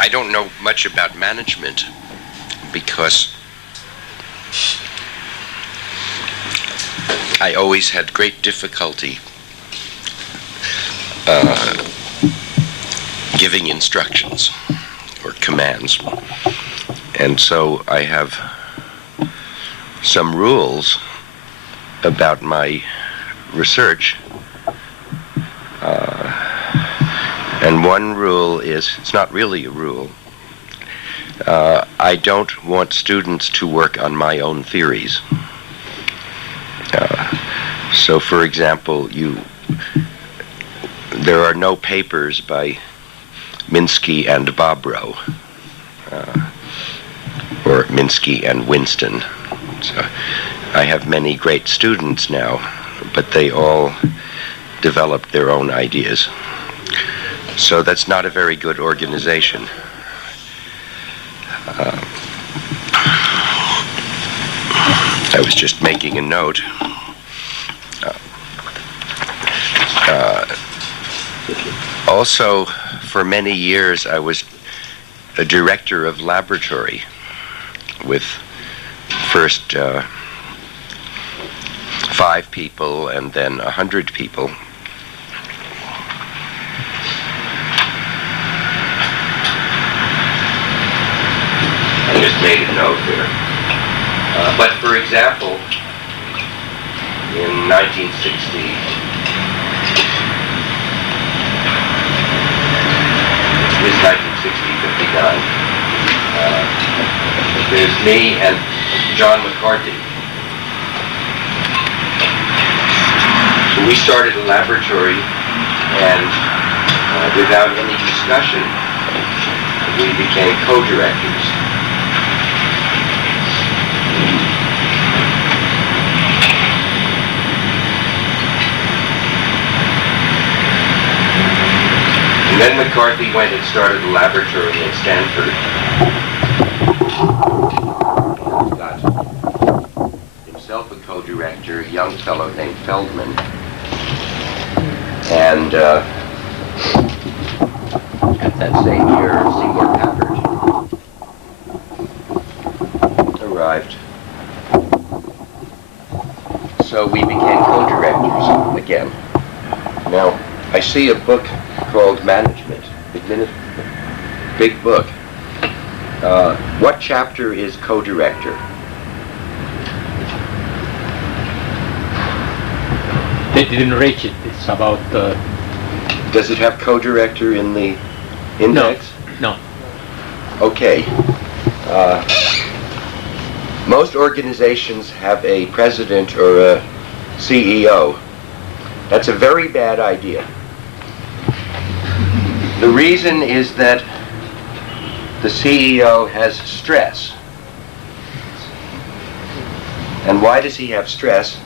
I don't know much about management because I always had great difficulty giving instructions or commands. And so I have some rules about my research. And one rule is, it's not really a rule, I don't want students to work on my own theories. So for example, there are no papers by Minsky and Bobrow, or Minsky and Winston. So I have many great students now, but they all developed their own ideas. So that's not a very good organization. I was just making a note. Also, for many years, I was a director of laboratory with first 5 people and then 100 people. I just made a note here. But for example, in 1960, this 1960-59, there's me and John McCarthy. So we started a laboratory, and without any discussion, we became co-directors. And then McCarthy went and started a laboratory in Stanford. He got himself a co-director, a young fellow named Feldman. And at that same year, Seymour Papert arrived. So we became co-directors again. Now, I see a book called Management, big book. What chapter is co-director? They didn't reach it. It's about Does it have co-director in the index? No. Okay. Most organizations have a president or a CEO. That's a very bad idea. The reason is that the CEO has stress. And why does he have stress?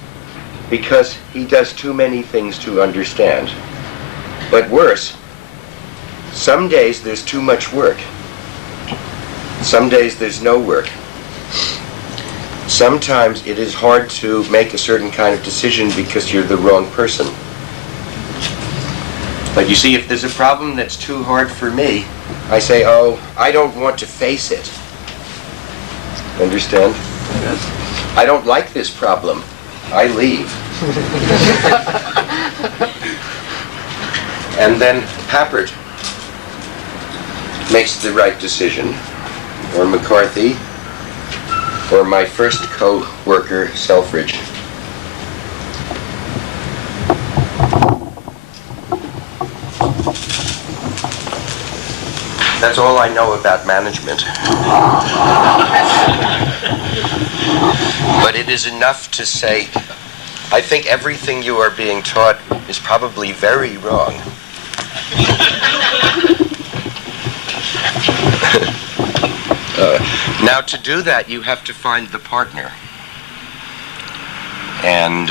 Because he does too many things to understand. But worse, some days there's too much work. Some days there's no work. Sometimes it is hard to make a certain kind of decision because you're the wrong person. But you see, if there's a problem that's too hard for me, I say, oh, I don't want to face it. Understand? Yes. I don't like this problem. I leave. And then Papert makes the right decision, or McCarthy, or my first co-worker, Selfridge. That's all I know about management. But it is enough to say, I think everything you are being taught is probably very wrong. Now, to do that, you have to find the partner. And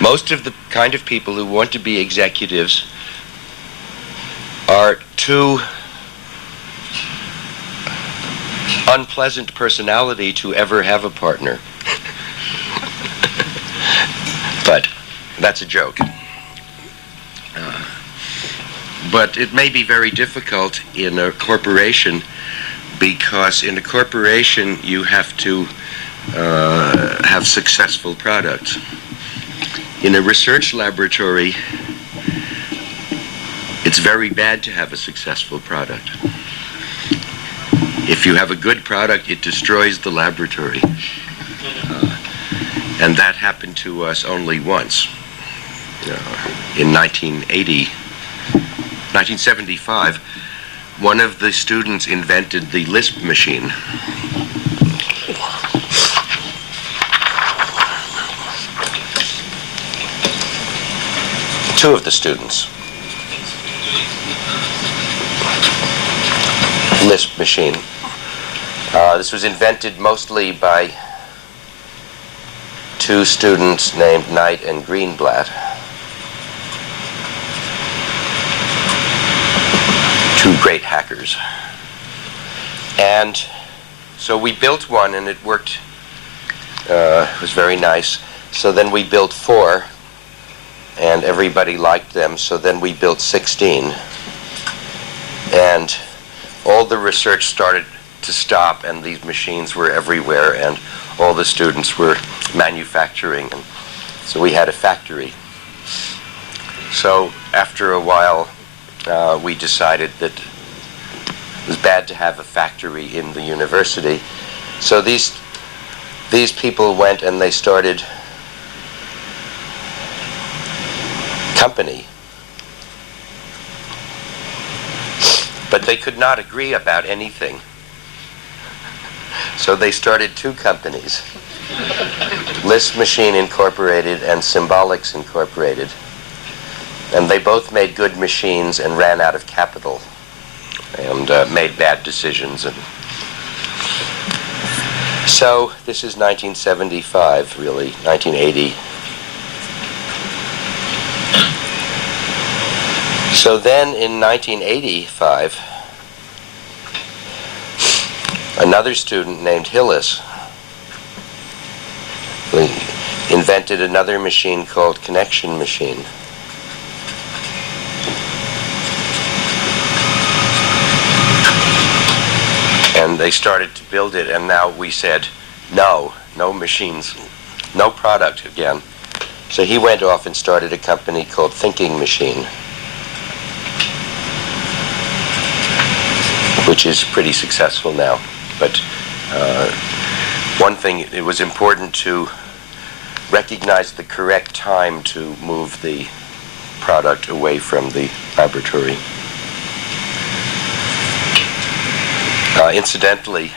most of the kind of people who want to be executives are too unpleasant personality to ever have a partner. But that's a joke. But it may be very difficult in a corporation, because in a corporation you have to have successful products. In a research laboratory, it's very bad to have a successful product. If you have a good product, it destroys the laboratory. And that happened to us only once. In 1975, one of the students invented the Lisp machine. Two of the students. Lisp machine. This was invented mostly by two students named Knight and Greenblatt. Two great hackers. And so we built one, and it worked. It was very nice. So then we built 4, and everybody liked them. So then we built 16. And all the research started to stop, and these machines were everywhere, and all the students were manufacturing, and so we had a factory. So after a while, we decided that it was bad to have a factory in the university. So these people went and they started company. But they could not agree about anything. So they started 2 companies, Lisp Machine Incorporated and Symbolics Incorporated. And they both made good machines and ran out of capital and made bad decisions. And so this is 1975, really, 1980. So then in 1985, another student named Hillis invented another machine called Connection Machine. And they started to build it, and now we said, no machines, no product again. So he went off and started a company called Thinking Machine, which is pretty successful now. But one thing, it was important to recognize the correct time to move the product away from the laboratory. Incidentally,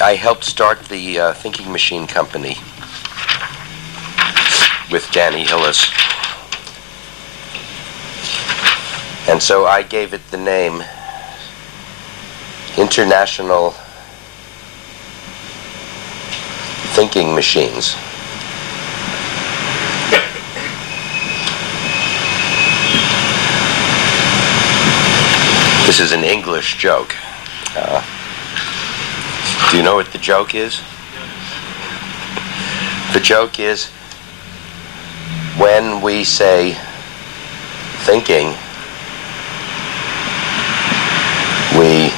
I helped start the Thinking Machine company with Danny Hillis. And so I gave it the name International Thinking Machines. This is an English joke. Do you know what the joke is? The joke is, when we say thinking, we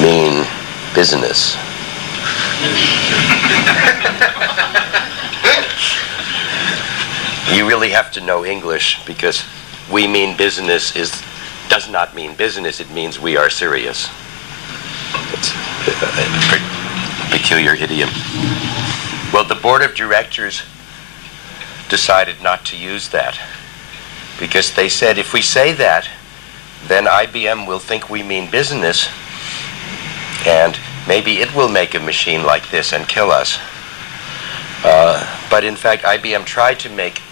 mean business. You really have to know English, because we mean business does not mean business, it means we are serious. It's a peculiar idiom. Well, the board of directors decided not to use that, because they said, if we say that, then IBM will think we mean business, and maybe it will make a machine like this and kill us. But in fact, IBM tried to make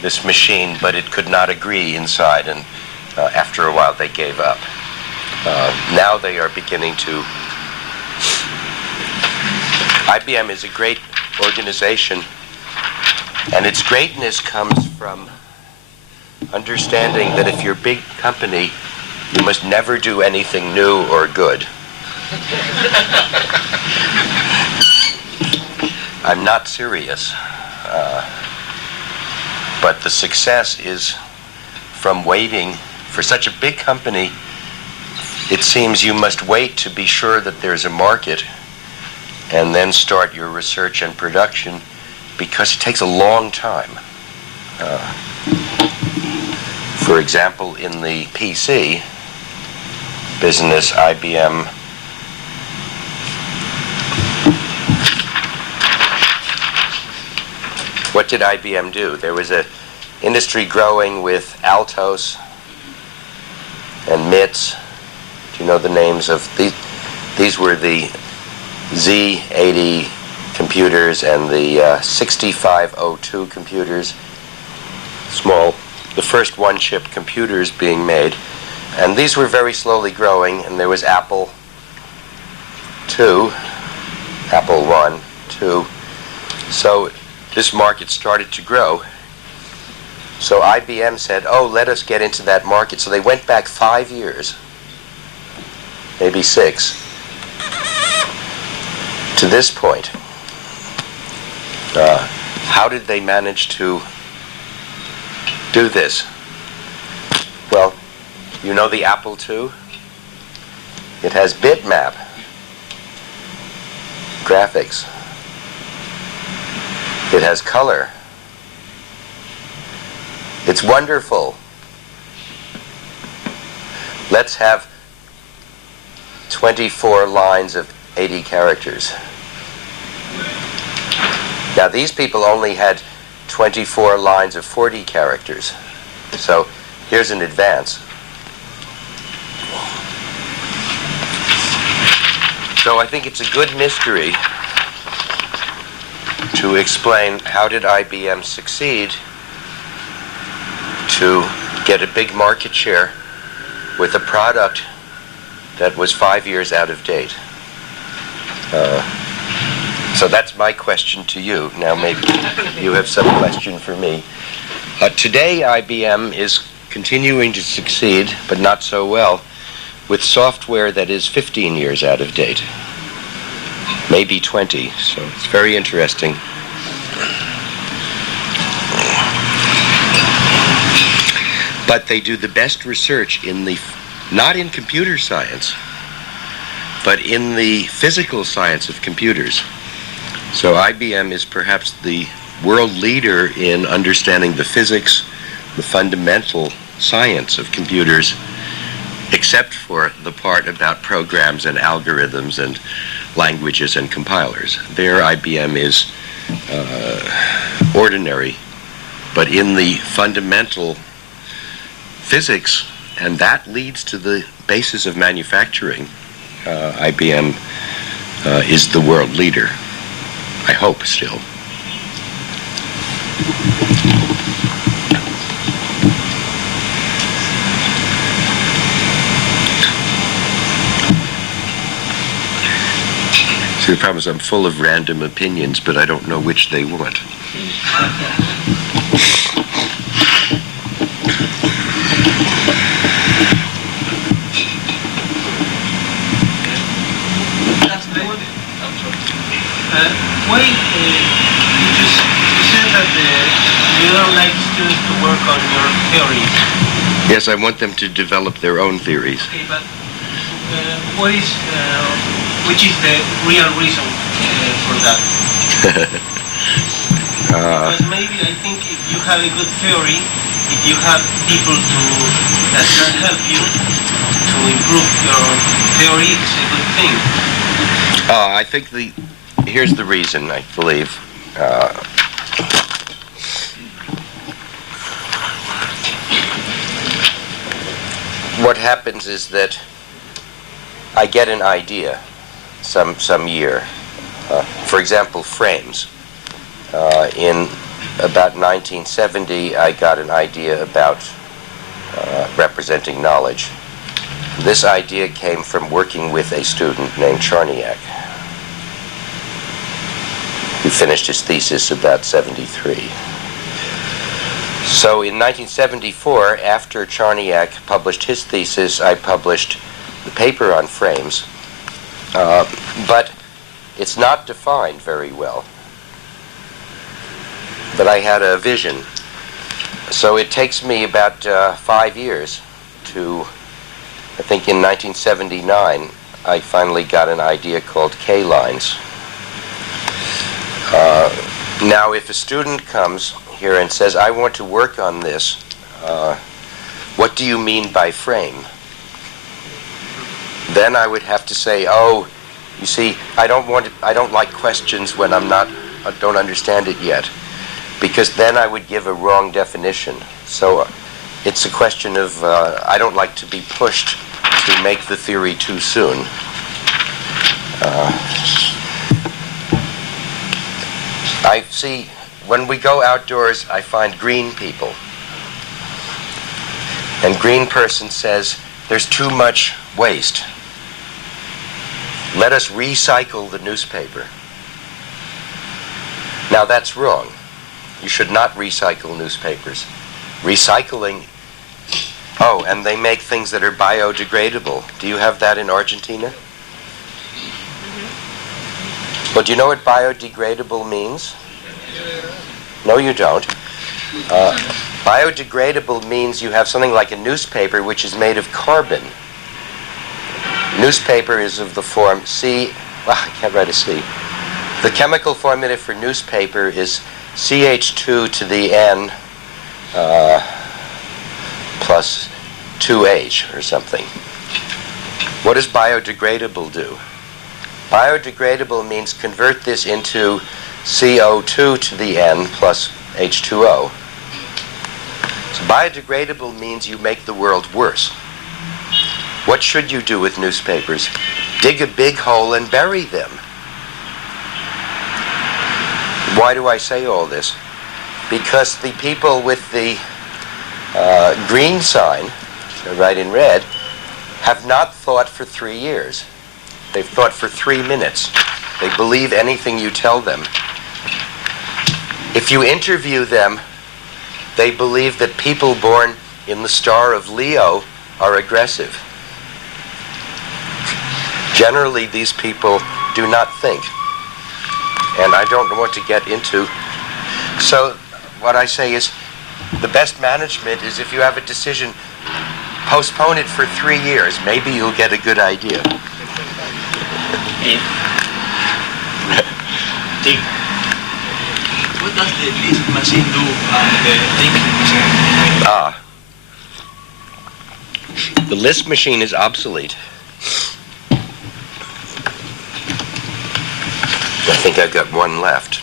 this machine, but it could not agree inside, and after a while they gave up. Now they are beginning to... IBM is a great organization, and its greatness comes from understanding that if you're a big company, you must never do anything new or good. I'm not serious. But the success is from waiting. For such a big company, it seems you must wait to be sure that there's a market and then start your research and production, because it takes a long time. For example, in the PC business, IBM what did IBM do? There was an industry growing with Altos and MITS. Do you know the names of these? These were the Z80 computers and the 6502 computers, small, the first one-chip computers being made. And these were very slowly growing, and there was Apple II, Apple I, II. So this market started to grow. So IBM said, oh, let us get into that market. So they went back 5 years, maybe 6, to this point. How did they manage to do this? Well, you know the Apple II? It has bitmap graphics. It has color. It's wonderful. Let's have 24 lines of 80 characters. Now these people only had 24 lines of 40 characters. So here's an advance. So I think it's a good mystery to explain how did IBM succeed to get a big market share with a product that was 5 years out of date. So that's my question to you. Now maybe you have some question for me. Today IBM is continuing to succeed, but not so well, with software that is 15 years out of date. Maybe 20, so it's very interesting. But they do the best research in the, not in computer science, but in the physical science of computers. So IBM is perhaps the world leader in understanding the physics, the fundamental science of computers, except for the part about programs and algorithms and languages and compilers. There IBM is ordinary, but in the fundamental physics, and that leads to the basis of manufacturing, IBM is the world leader. I hope still. See, the problem is I'm full of random opinions, but I don't know which they want. Why you said that you don't like students to work on your theories? Yes, I want them to develop their own theories. Okay, but which is the real reason for that? Because maybe I think if you have a good theory, if you have people that can help you to improve your theory, it's a good thing. I think here's the reason, I believe. What happens is that I get an idea some year. For example, frames. In about 1970, I got an idea about representing knowledge. This idea came from working with a student named Charniak, who finished his thesis about 73. So in 1974, after Charniak published his thesis, I published the paper on frames, but it's not defined very well. but I had a vision. So it takes me about 5 years to, I think in 1979, I finally got an idea called K-lines. Now, if a student comes here and says, I want to work on this, what do you mean by frame? Then I would have to say, oh, you see, I don't like questions when I don't understand it yet, because then I would give a wrong definition. So it's a question of, I don't like to be pushed to make the theory too soon. I see, when we go outdoors, I find green people. And green person says, there's too much waste. Let us recycle the newspaper. Now that's wrong. You should not recycle newspapers. Recycling, oh, and they make things that are biodegradable. Do you have that in Argentina? Well, do you know what biodegradable means? No, you don't. Biodegradable means you have something like a newspaper which is made of carbon. Newspaper is of the form C, well, I can't write a C. The chemical formula for newspaper is CH2 to the N plus 2H or something. What does biodegradable do? Biodegradable means convert this into CO2 to the N plus H2O. So biodegradable means you make the world worse. What should you do with newspapers? Dig a big hole and bury them. Why do I say all this? Because the people with the green sign, right in red, have not thought for 3 years. They've thought for 3 minutes. They believe anything you tell them. If you interview them, they believe that people born in the star of Leo are aggressive. Generally, these people do not think. And I don't want to get into. So what I say is, the best management is if you have a decision, postpone it for 3 years. Maybe you'll get a good idea. What does the Lisp machine do and the thinking machine? The Lisp machine is obsolete. I think I've got one left.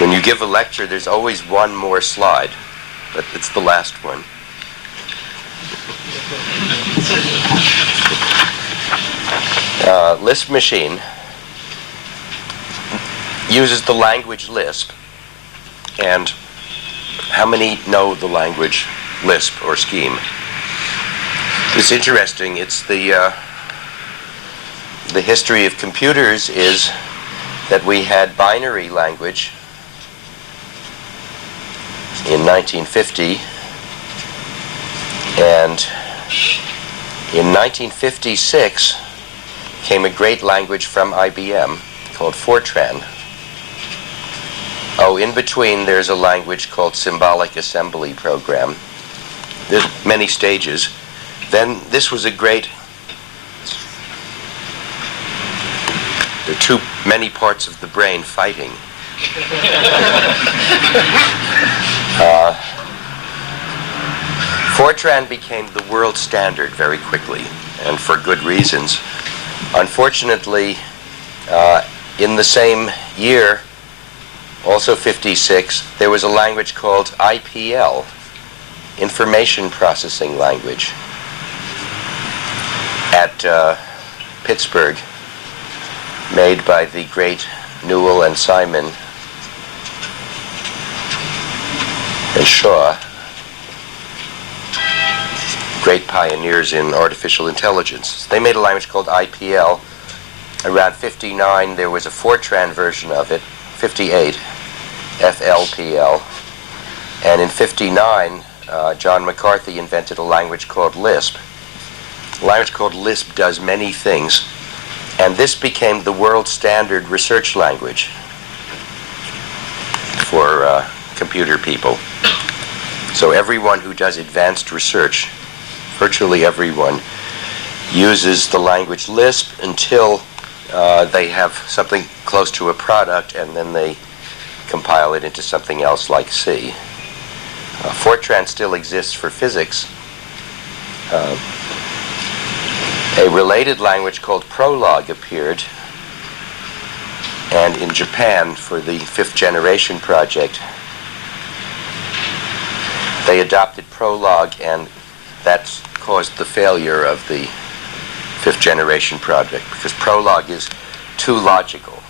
When you give a lecture, there's always one more slide, but it's the last one. Lisp machine uses the language Lisp, and how many know the language Lisp or scheme? It's interesting. It's the history of computers is that we had binary language in 1950, and in 1956 came a great language from IBM called Fortran. Oh, in between there's a language called Symbolic Assembly Program. There's many stages. Then this was a great. There are too many parts of the brain fighting. Fortran became the world standard very quickly, and for good reasons. Unfortunately, in the same year, also 56, there was a language called IPL, Information Processing Language, at Pittsburgh, made by the great Newell and Simon and Shaw, great pioneers in artificial intelligence. They made a language called IPL. Around 59, there was a Fortran version of it, 58, FLPL. And in 59, John McCarthy invented a language called Lisp. A language called Lisp does many things. And this became the world standard research language for computer people. So everyone who does advanced research, virtually everyone, uses the language Lisp until they have something close to a product, and then they compile it into something else like C. Fortran still exists for physics. A related language called Prolog appeared, and in Japan, for the 5th generation project, they adopted Prolog, and that caused the failure of the 5th generation project, because Prolog is too logical.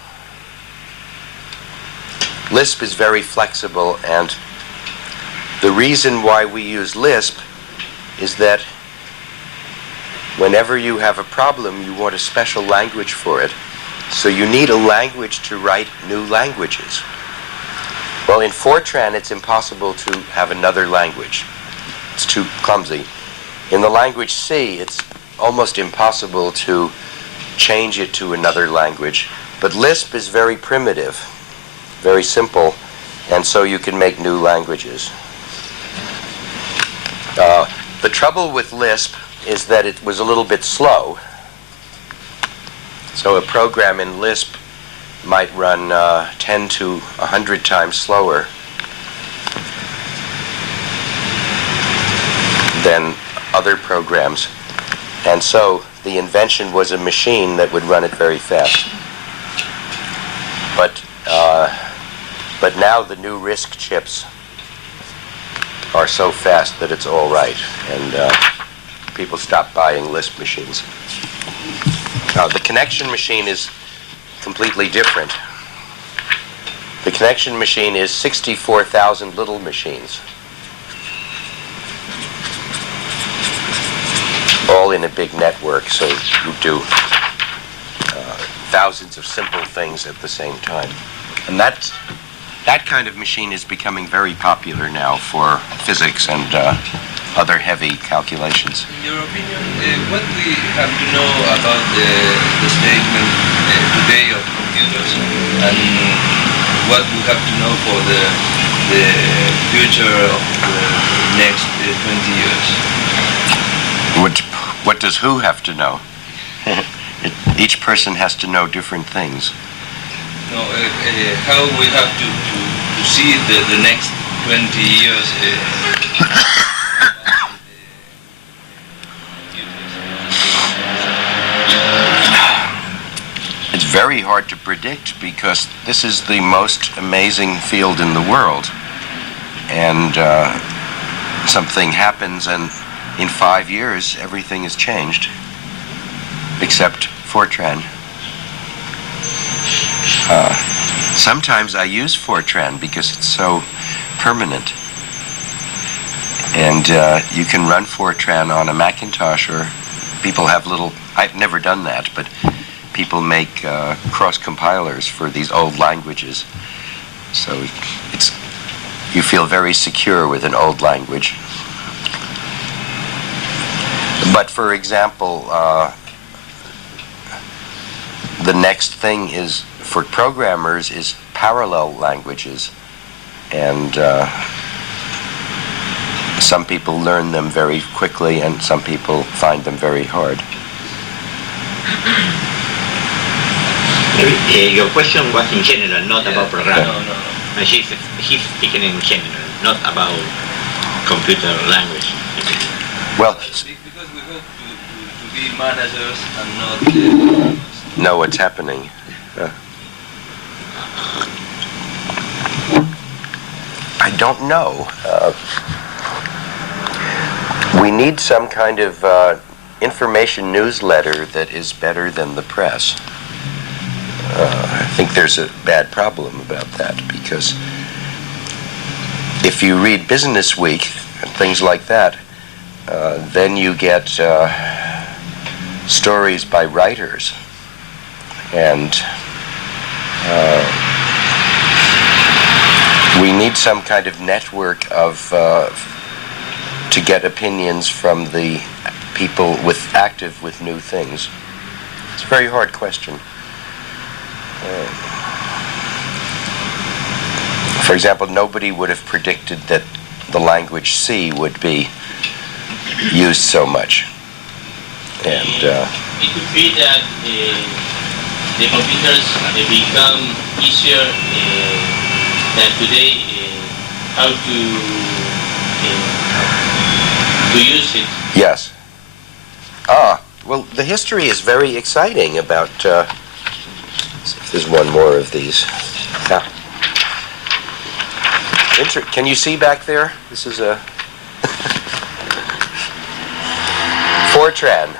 Lisp is very flexible, and the reason why we use Lisp is that whenever you have a problem, you want a special language for it. So you need a language to write new languages. Well, in Fortran, it's impossible to have another language. It's too clumsy. In the language C, it's almost impossible to change it to another language. But Lisp is very primitive, very simple, and so you can make new languages. The trouble with Lisp is that it was a little bit slow. So a program in Lisp might run 10 to 100 times slower than other programs. And so the invention was a machine that would run it very fast. But now the new RISC chips are so fast that it's all right, and people stop buying Lisp machines. The connection machine is completely different. The connection machine is 64,000 little machines, all in a big network, so you do thousands of simple things at the same time. And that kind of machine is becoming very popular now for physics and other heavy calculations. In your opinion, what we have to know about the statement today of computers, and what we have to know for the future of the next 20 years? What does who have to know? Each person has to know different things. No, how we have to see the next 20 years. It's very hard to predict, because this is the most amazing field in the world, and something happens, and in 5 years everything has changed, except Fortran. Sometimes I use Fortran because it's so permanent, and you can run Fortran on a Macintosh, or people have little, I've never done that, but people make cross compilers for these old languages, so you feel very secure with an old language. But for example, the next thing is for programmers is parallel languages, and some people learn them very quickly, and some people find them very hard. Your question was in general, not about programming. No. He's speaking in general, not about computer language. Well, Because we hope to be managers and not know what's happening. I don't know. We need some kind of information newsletter that is better than the press. I think there's a bad problem about that, because if you read Business Week and things like that, then you get stories by writers, and we need some kind of network of to get opinions from the people active with new things. It's It's a very hard question. For example, nobody would have predicted that the language C would be used so much. And it could be that the computers become easier than today. How to use it? yes. Well, the history is very exciting about. See if there's one more of these. Yeah. Can you see back there? This is a Fortran.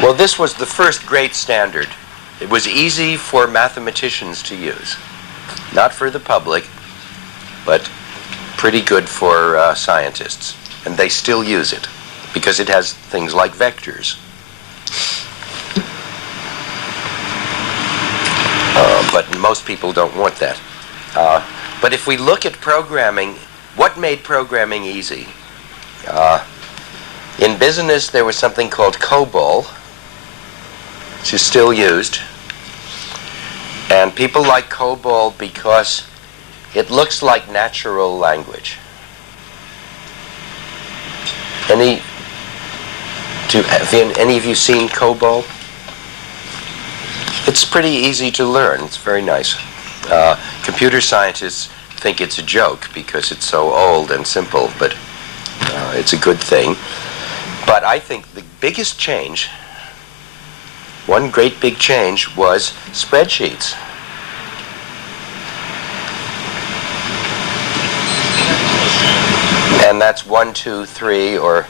Well, this was the first great standard. It was easy for mathematicians to use. Not for the public, but pretty good for scientists. And they still use it because it has things like vectors. But most people don't want that. But if we look at programming, what made programming easy? In business, there was something called COBOL, which is still used. And people like COBOL because it looks like natural language. Have any of you seen COBOL? It's pretty easy to learn. It's very nice. Computer scientists think it's a joke because it's so old and simple, but it's a good thing. But I think the biggest change, one great big change, was spreadsheets. And that's 1, 2, 3, or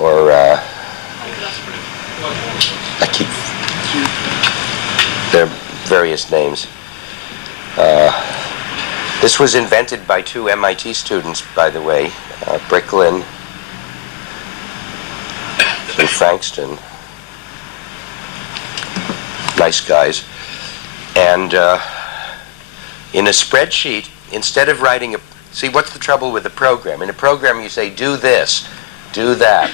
I keep. There are various names. This was invented by 2 MIT students, by the way, Bricklin and Frankston. Nice guys. And in a spreadsheet, instead of writing a... See, what's the trouble with a program? In a program, you say, do this, do that,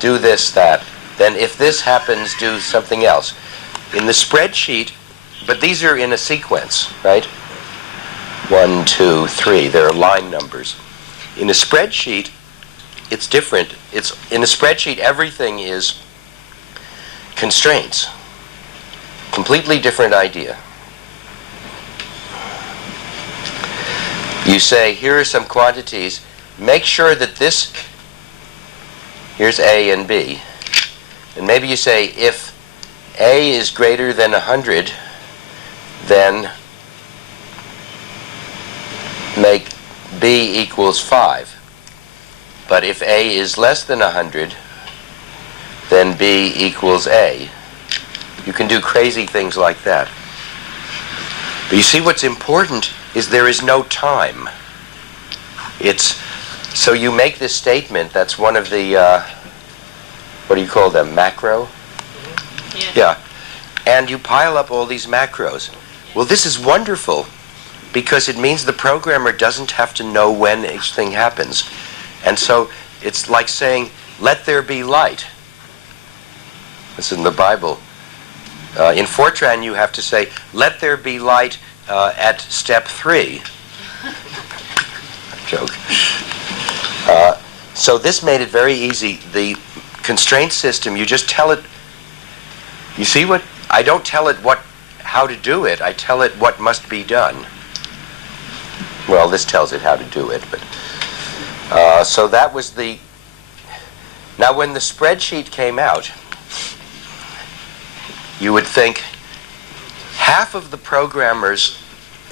do this, that. Then if this happens, do something else. In the spreadsheet, but these are in a sequence, right? 1, 2, 3, there are line numbers. In a spreadsheet, it's different. In a spreadsheet, everything is constraints. Completely different idea. You say, here are some quantities. Make sure that this, here's A and B. And maybe you say, if A is greater than 100, then make B equals 5. But if A is less than 100, then B equals A. You can do crazy things like that. But you see, what's important is there is no time. So you make this statement, that's one of the, what do you call them, macro? Yeah. And you pile up all these macros. Well, this is wonderful because it means the programmer doesn't have to know when each thing happens. And so it's like saying, let there be light. This is in the Bible. In Fortran, you have to say, let there be light at step 3. Joke. So this made it very easy. The constraint system, you just tell it. You see what? I don't tell it how to do it. I tell it what must be done. Well, this tells it how to do it, but so that was the. Now, when the spreadsheet came out, you would think half of the programmers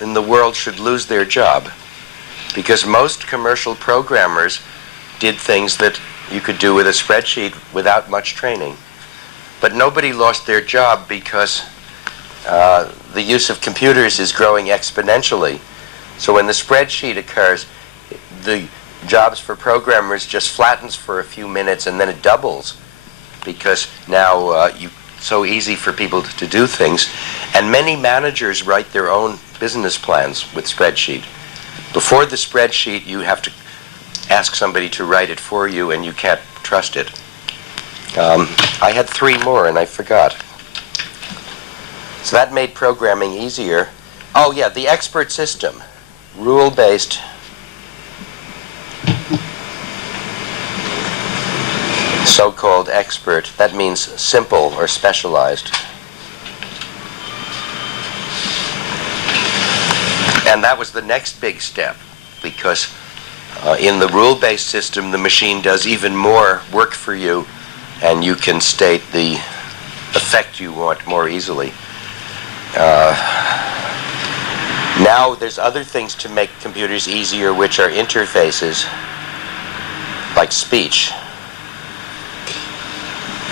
in the world should lose their job because most commercial programmers did things that you could do with a spreadsheet without much training. But nobody lost their job because the use of computers is growing exponentially. So when the spreadsheet occurs, the jobs for programmers just flattens for a few minutes and then it doubles because now it's so easy for people to do things. And many managers write their own business plans with spreadsheet. Before the spreadsheet, you have to ask somebody to write it for you and you can't trust it. I had 3 more and I forgot. So that made programming easier. Oh yeah, the expert system. Rule-based. So-called expert. That means simple or specialized. And that was the next big step, because in the rule-based system, the machine does even more work for you, and you can state the effect you want more easily. Now there's other things to make computers easier, which are interfaces, like speech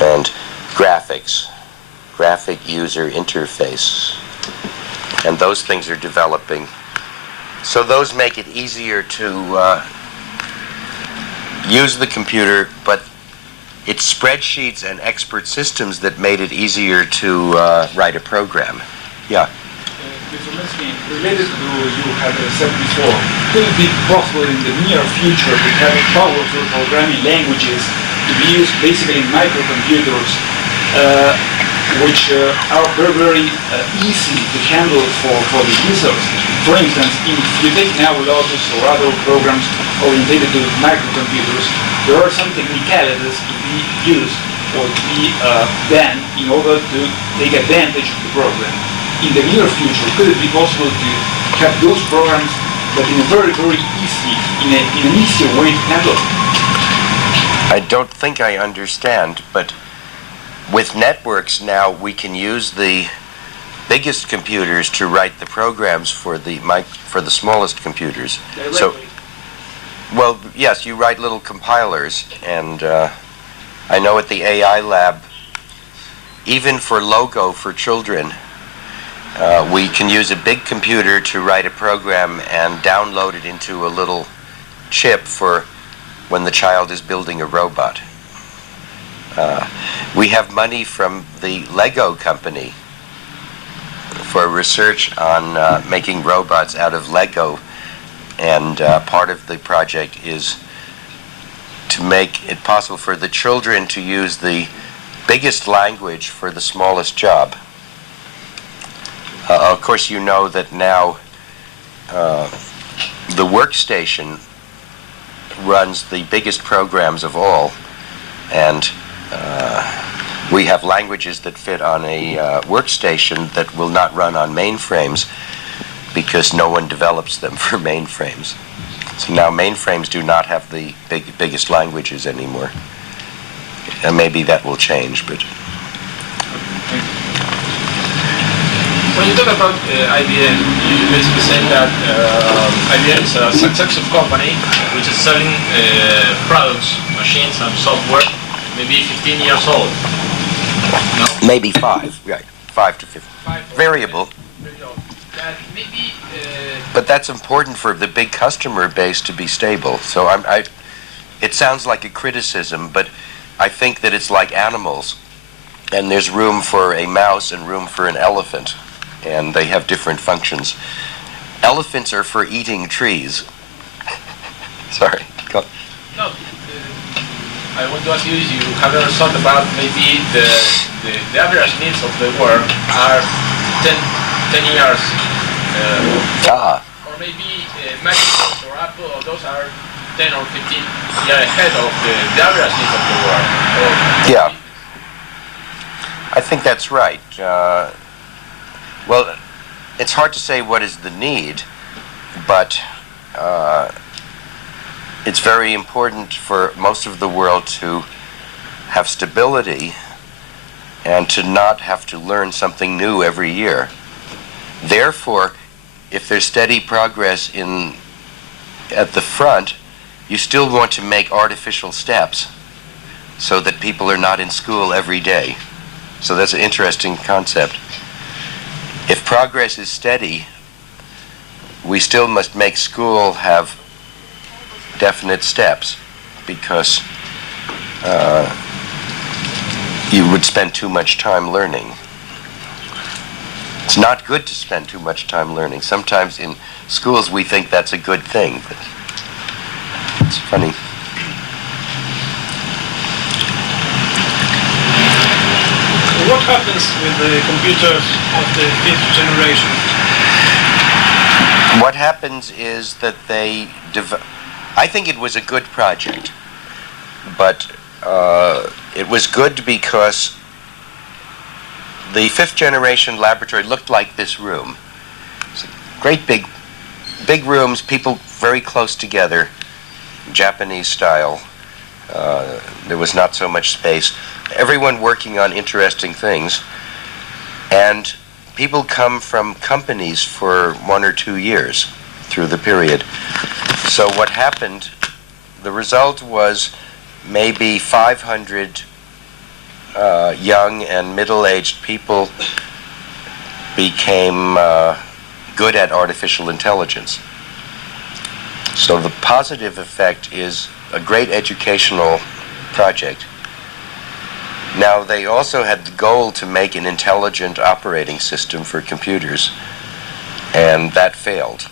and graphics, graphic user interface. And those things are developing. So those make it easier to use the computer, but it's spreadsheets and expert systems that made it easier to write a program. Yeah. Mr. Minsky, related to you had said before, could it be possible in the near future to have powerful programming languages to be used basically in microcomputers, which are very, very easy to handle for the users? For instance, if you take now Lotus or other programs oriented to microcomputers, there are some technicalities to be used or to be done in order to take advantage of the program. In the near future, could it be possible to have those programs that in a very, very easy, in an easier way to handle? I don't think I understand, but with networks now, we can use the biggest computers to write the programs for the smallest computers. Directly. So, well, yes, you write little compilers, and I know at the AI lab, even for logo for children, we can use a big computer to write a program and download it into a little chip for when the child is building a robot. We have money from the Lego company for research on making robots out of Lego, and part of the project is to make it possible for the children to use the biggest language for the smallest job. Of course, you know that now the workstation runs the biggest programs of all, and we have languages that fit on a workstation that will not run on mainframes because no one develops them for mainframes. So now mainframes do not have the biggest languages anymore. And maybe that will change, but... When you talk about IBM, you basically say that IBM is a successful company which is selling products, machines, and software, maybe 15 years old. No? Maybe 5, right. 5 to 15. Variable. That maybe, but that's important for the big customer base to be stable. So it sounds like a criticism, but I think that it's like animals. And there's room for a mouse and room for an elephant. And they have different functions. Elephants are for eating trees. Sorry. Go. no, I want to ask you if you have ever thought about maybe the average needs of the world are 10 years, or maybe Microsoft or Apple, or those are 10 or 15 years ahead of the average needs of the world. Yeah. I think that's right. Well, it's hard to say what is the need, but it's very important for most of the world to have stability and to not have to learn something new every year. Therefore, if there's steady progress at the front, you still want to make artificial steps so that people are not in school every day. So that's an interesting concept. If progress is steady, we still must make school have definite steps, because you would spend too much time learning. It's not good to spend too much time learning. Sometimes in schools we think that's a good thing, but it's funny. what happens with the computers of the 5th generation? What happens is that I think it was a good project, but it was good because the 5th generation laboratory looked like this room. It's great big rooms, people very close together, Japanese style. There was not so much space. Everyone working on interesting things, and people come from companies for 1 or 2 years through the period. So what happened, the result was maybe 500 young and middle-aged people became good at artificial intelligence. So the positive effect is a great educational project. Now, they also had the goal to make an intelligent operating system for computers, and that failed.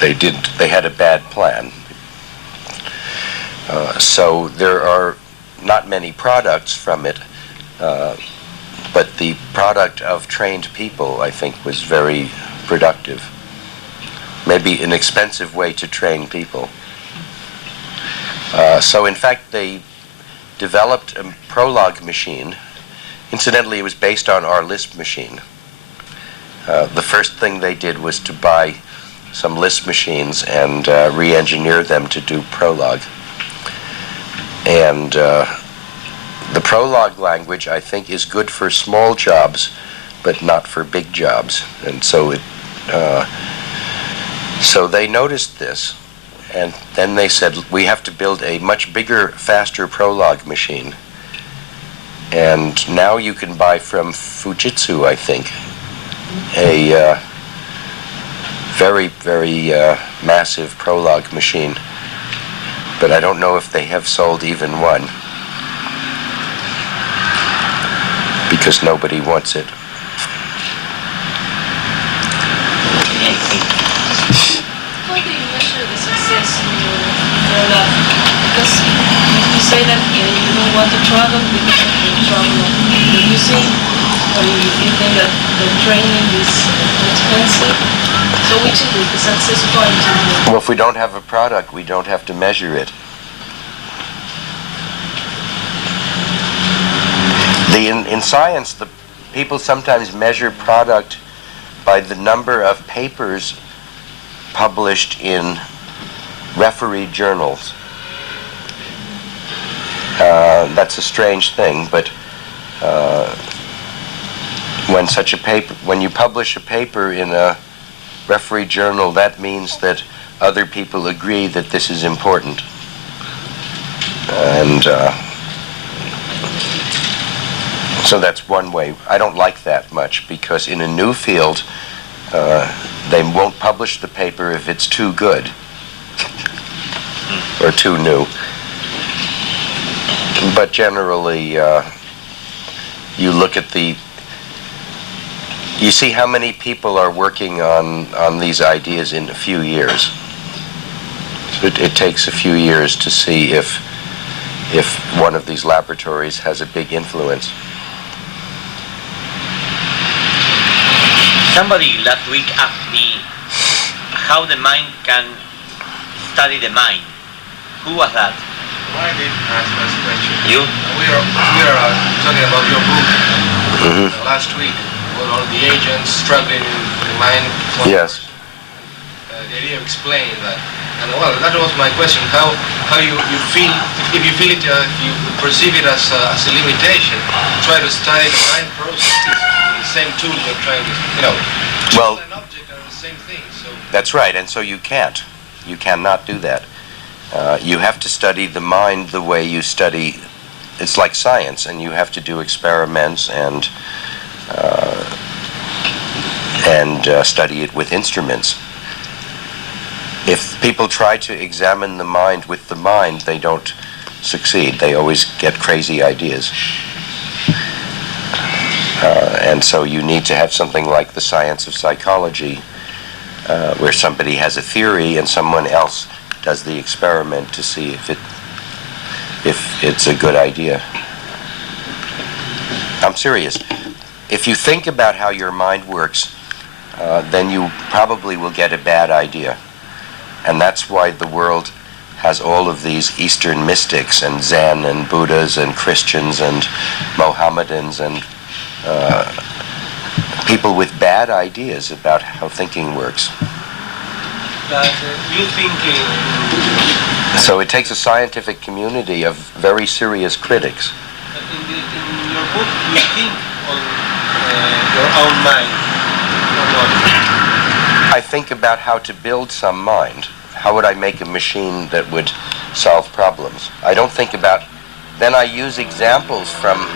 They had a bad plan. So there are not many products from it, but the product of trained people, I think, was very productive. Maybe an expensive way to train people. So in fact, they developed a Prolog machine. Incidentally, it was based on our Lisp machine. The first thing they did was to buy some Lisp machines and re-engineer them to do Prolog. And the Prolog language, I think, is good for small jobs, but not for big jobs. And so so they noticed this, and then they said, we have to build a much bigger, faster Prolog machine. And now you can buy from Fujitsu, I think, a very, very massive Prolog machine. But I don't know if they have sold even one, because nobody wants it. How do you measure the success in your lab? Because you say that you don't want to travel because of the trouble of producing, or you think that the training is expensive. So which is the success point? Well, if we don't have a product, we don't have to measure it. In science, the people sometimes measure product by the number of papers published in refereed journals. That's a strange thing, but when you publish a paper in a refereed journal, that means that other people agree that this is important. And so that's one way. I don't like that much, because in a new field, they won't publish the paper if it's too good or too new. But generally, you look at you see how many people are working on these ideas in a few years. So it takes a few years to see if one of these laboratories has a big influence. Somebody last week asked me how the mind can study the mind. Who was that? Why did ask this question? You? We are talking about your book last week, about all the agents struggling in the mind. Yes. The idea of explaining that. And well, that was my question. How you feel, if you feel it, if you perceive it as a limitation, try to study the mind processes. The same tool you're trying to, Well, an object are the same thing. So that's right, and so you can't. You cannot do that. You have to study the mind the way you study. It's like science, and you have to do experiments and study it with instruments. If people try to examine the mind with the mind, they don't succeed. They always get crazy ideas. And so you need to have something like the science of psychology, where somebody has a theory and someone else does the experiment to see if it's a good idea. I'm serious. If you think about how your mind works, then you probably will get a bad idea. And that's why the world has all of these Eastern mystics and Zen and Buddhas and Christians and Mohammedans and people with bad ideas about how thinking works. But you think... So it takes a scientific community of very serious critics. in your book, you think on your own mind, or not? I think about how to build some mind. How would I make a machine that would solve problems? I don't think about... Then I use examples from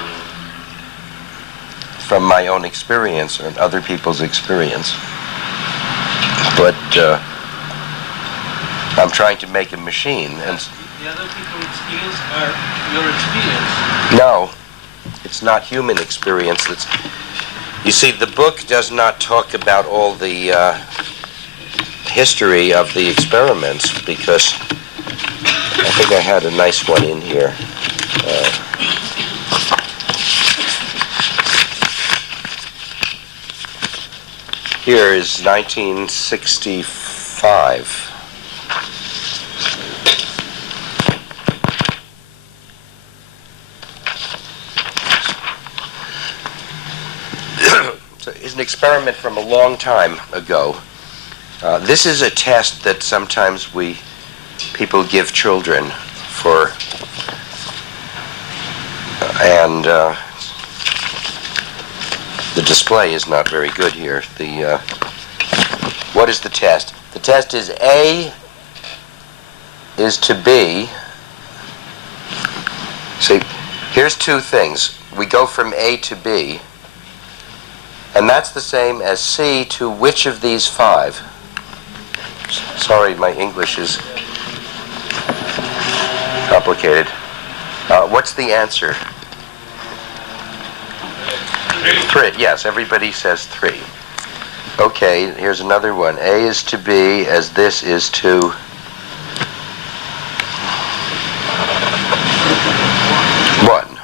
my own experience or other people's experience. But I'm trying to make a machine, and The other people's experience are your experience. no, it's not human experience. You see, the book does not talk about all the history of the experiments, because I think I had a nice one in here. Here is 1965. Is an experiment from a long time ago. This is a test that sometimes people give children for, and the display is not very good here. What is the test? The test is A is to B. See, here's two things. We go from A to B. And that's the same as C to which of these five? Sorry, my English is complicated. What's the answer? 3. Yes, everybody says 3. Okay, here's another one. A is to B as this is to... one.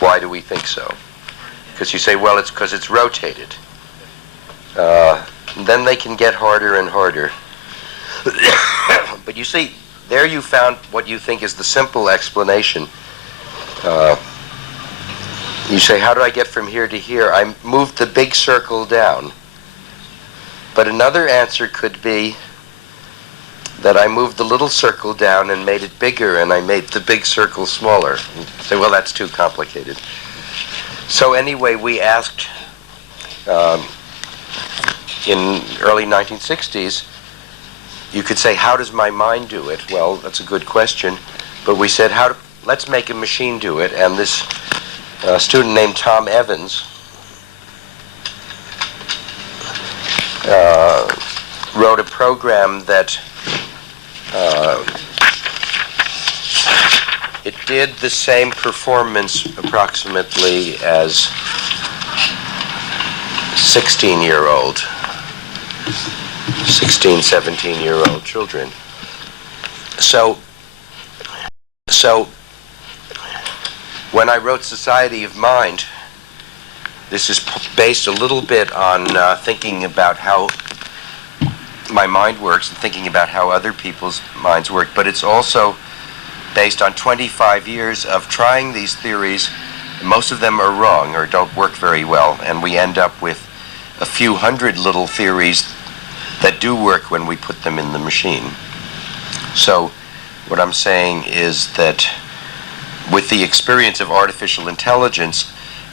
Why do we think so? Because you say, well, it's because it's rotated. Then they can get harder and harder. But you see, there you found what you think is the simple explanation. You say, how do I get from here to here? I moved the big circle down. But another answer could be that I moved the little circle down and made it bigger, and I made the big circle smaller. You say, well, that's too complicated. So anyway, we asked in early 1960s, you could say, how does my mind do it? Well, that's a good question. But we said, let's make a machine do it. And this student named Tom Evans wrote a program that it did the same performance approximately as 16-year-old, 16, 17-year-old children. So when I wrote Society of Mind, this is based a little bit on thinking about how my mind works and thinking about how other people's minds work, but it's also based on 25 years of trying these theories. Most of them are wrong or don't work very well, and we end up with a few hundred little theories that do work when we put them in the machine. So what I'm saying is that with the experience of artificial intelligence,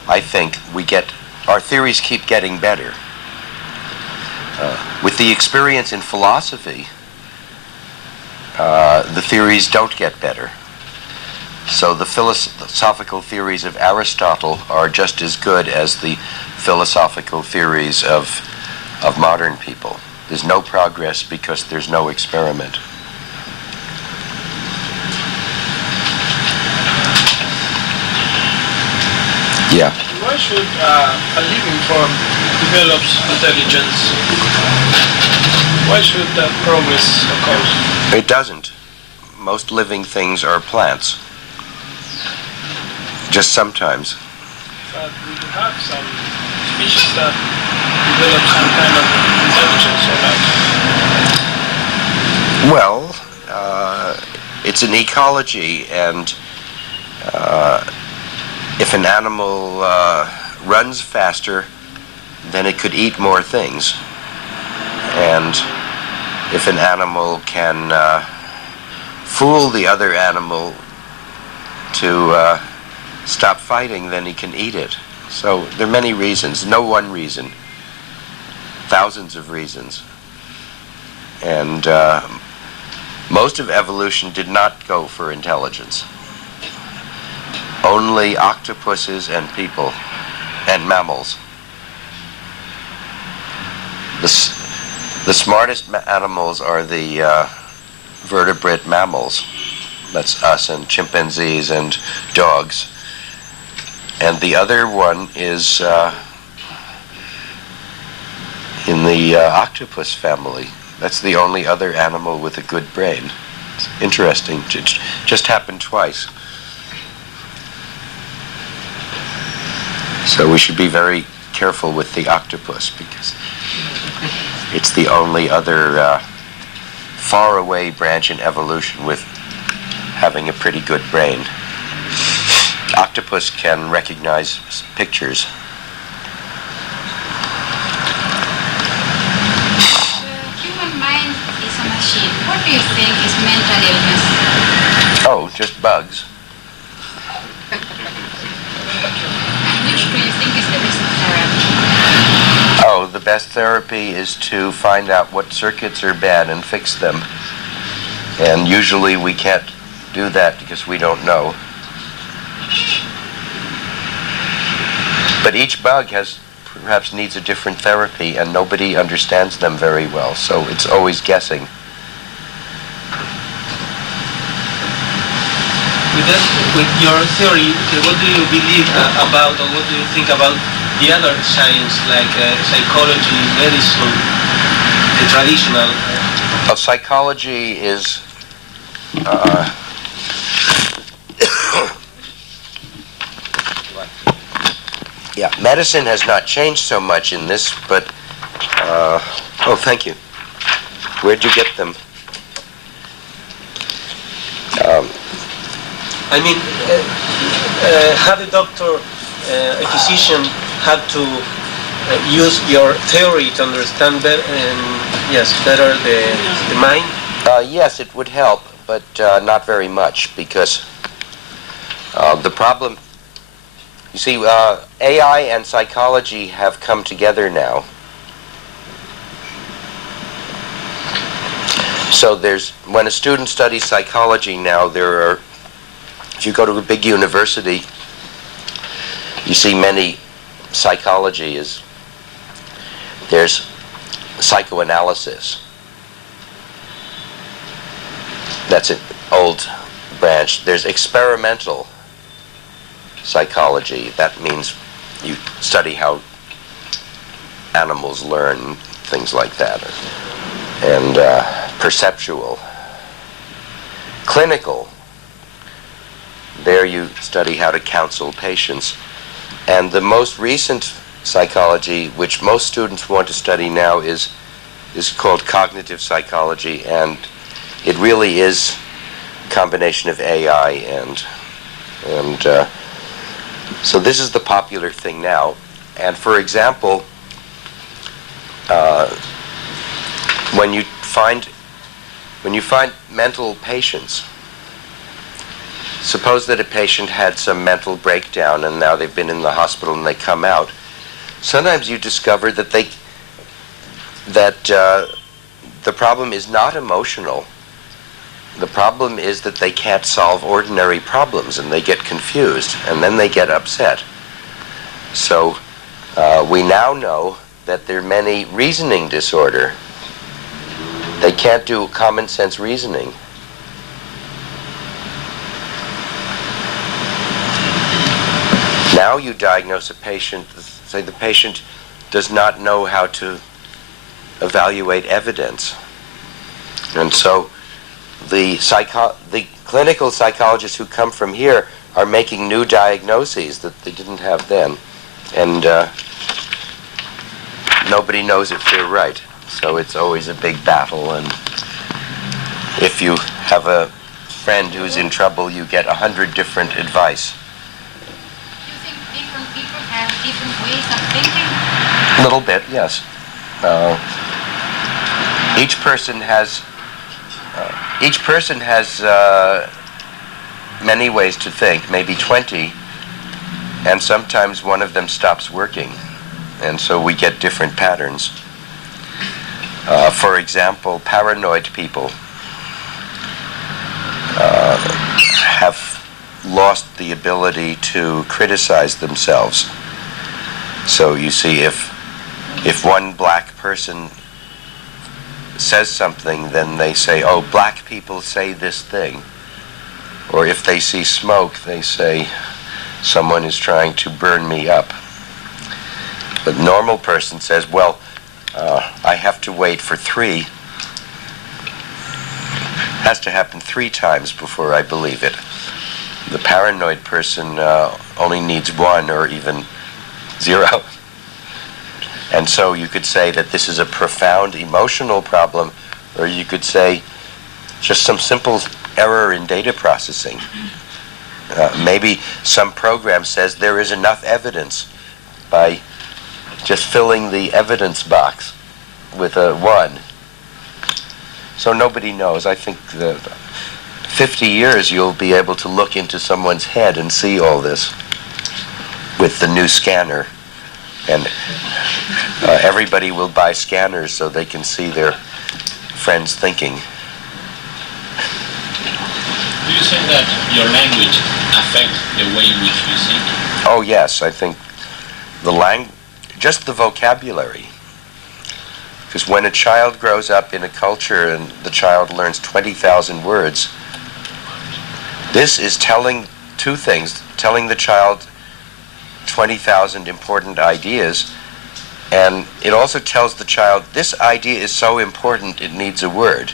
I think our theories keep getting better. With the experience in philosophy, the theories don't get better. So the philosophical theories of Aristotle are just as good as the philosophical theories of modern people. There's no progress because there's no experiment. Yeah. Why should a living form develops intelligence? Why should that progress occur? It doesn't. Most living things are plants. Just sometimes. but we do have some species that develop some kind of intelligence or not. Well, it's an ecology, and if an animal runs faster, then it could eat more things. And if an animal can fool the other animal to stop fighting, then he can eat it. So there are many reasons, no one reason, thousands of reasons. And most of evolution did not go for intelligence. Only octopuses and people and mammals. The smartest animals are the vertebrate mammals. That's us and chimpanzees and dogs. And the other one is in the octopus family. That's the only other animal with a good brain. It's interesting. It just happened twice. So we should be very careful with the octopus because it's the only other far-away branch in evolution with having a pretty good brain. Octopus can recognize pictures. The human mind is a machine. What do you think is mental illness? Oh, just bugs. And which do you think is the best therapy? Oh, the best therapy is to find out what circuits are bad and fix them. And usually we can't do that because we don't know. But each bug perhaps needs a different therapy, and nobody understands them very well, so it's always guessing. With your theory, what do you believe about, or what do you think about the other science, like psychology, medicine, the traditional? Well, psychology is yeah, medicine has not changed so much in this, but oh, thank you. Where'd you get them? I mean, have a doctor, a physician, have to use your theory to understand better, better the mind? Yes, it would help, but not very much, because the problem, you see, AI and psychology have come together now. So when a student studies psychology now, if you go to a big university, you see many psychology there's psychoanalysis. That's an old branch. There's experimental psychology. That means you study how animals learn, things like that. And perceptual. Clinical. There you study how to counsel patients. And the most recent psychology, which most students want to study now, is called cognitive psychology, and it really is a combination of AI and so this is the popular thing now. And for example, when you find mental patients, suppose that a patient had some mental breakdown and now they've been in the hospital and they come out. Sometimes you discover that the problem is not emotional. The problem is that they can't solve ordinary problems and they get confused and then they get upset. So we now know that there are many reasoning disorder. They can't do common sense reasoning. Now you diagnose a patient, say the patient does not know how to evaluate evidence. And so the clinical psychologists who come from here are making new diagnoses that they didn't have then, and nobody knows if they're right. So it's always a big battle, and if you have a friend who's in trouble, you get 100 different advice. You think different people have different ways of thinking? A little bit, yes. Each person has many ways to think, maybe 20, and sometimes one of them stops working, and so we get different patterns. For example, paranoid people have lost the ability to criticize themselves. So you see, if one black person says something, then they say, oh, black people say this thing. Or if they see smoke, they say, someone is trying to burn me up. The normal person says, well, I have to wait for 3. Has to happen 3 times before I believe it. The paranoid person only needs 1 or even 0. And so you could say that this is a profound emotional problem, or you could say just some simple error in data processing. Maybe some program says there is enough evidence by just filling the evidence box with a 1. So nobody knows. I think that 50 years you'll be able to look into someone's head and see all this with the new scanner. And everybody will buy scanners so they can see their friends thinking. Do you think that your language affects the way in which you think? Oh yes, I think just the vocabulary. Because when a child grows up in a culture and the child learns 20,000 words, this is telling 2 things. Telling the child 20,000 important ideas, and it also tells the child, this idea is so important it needs a word.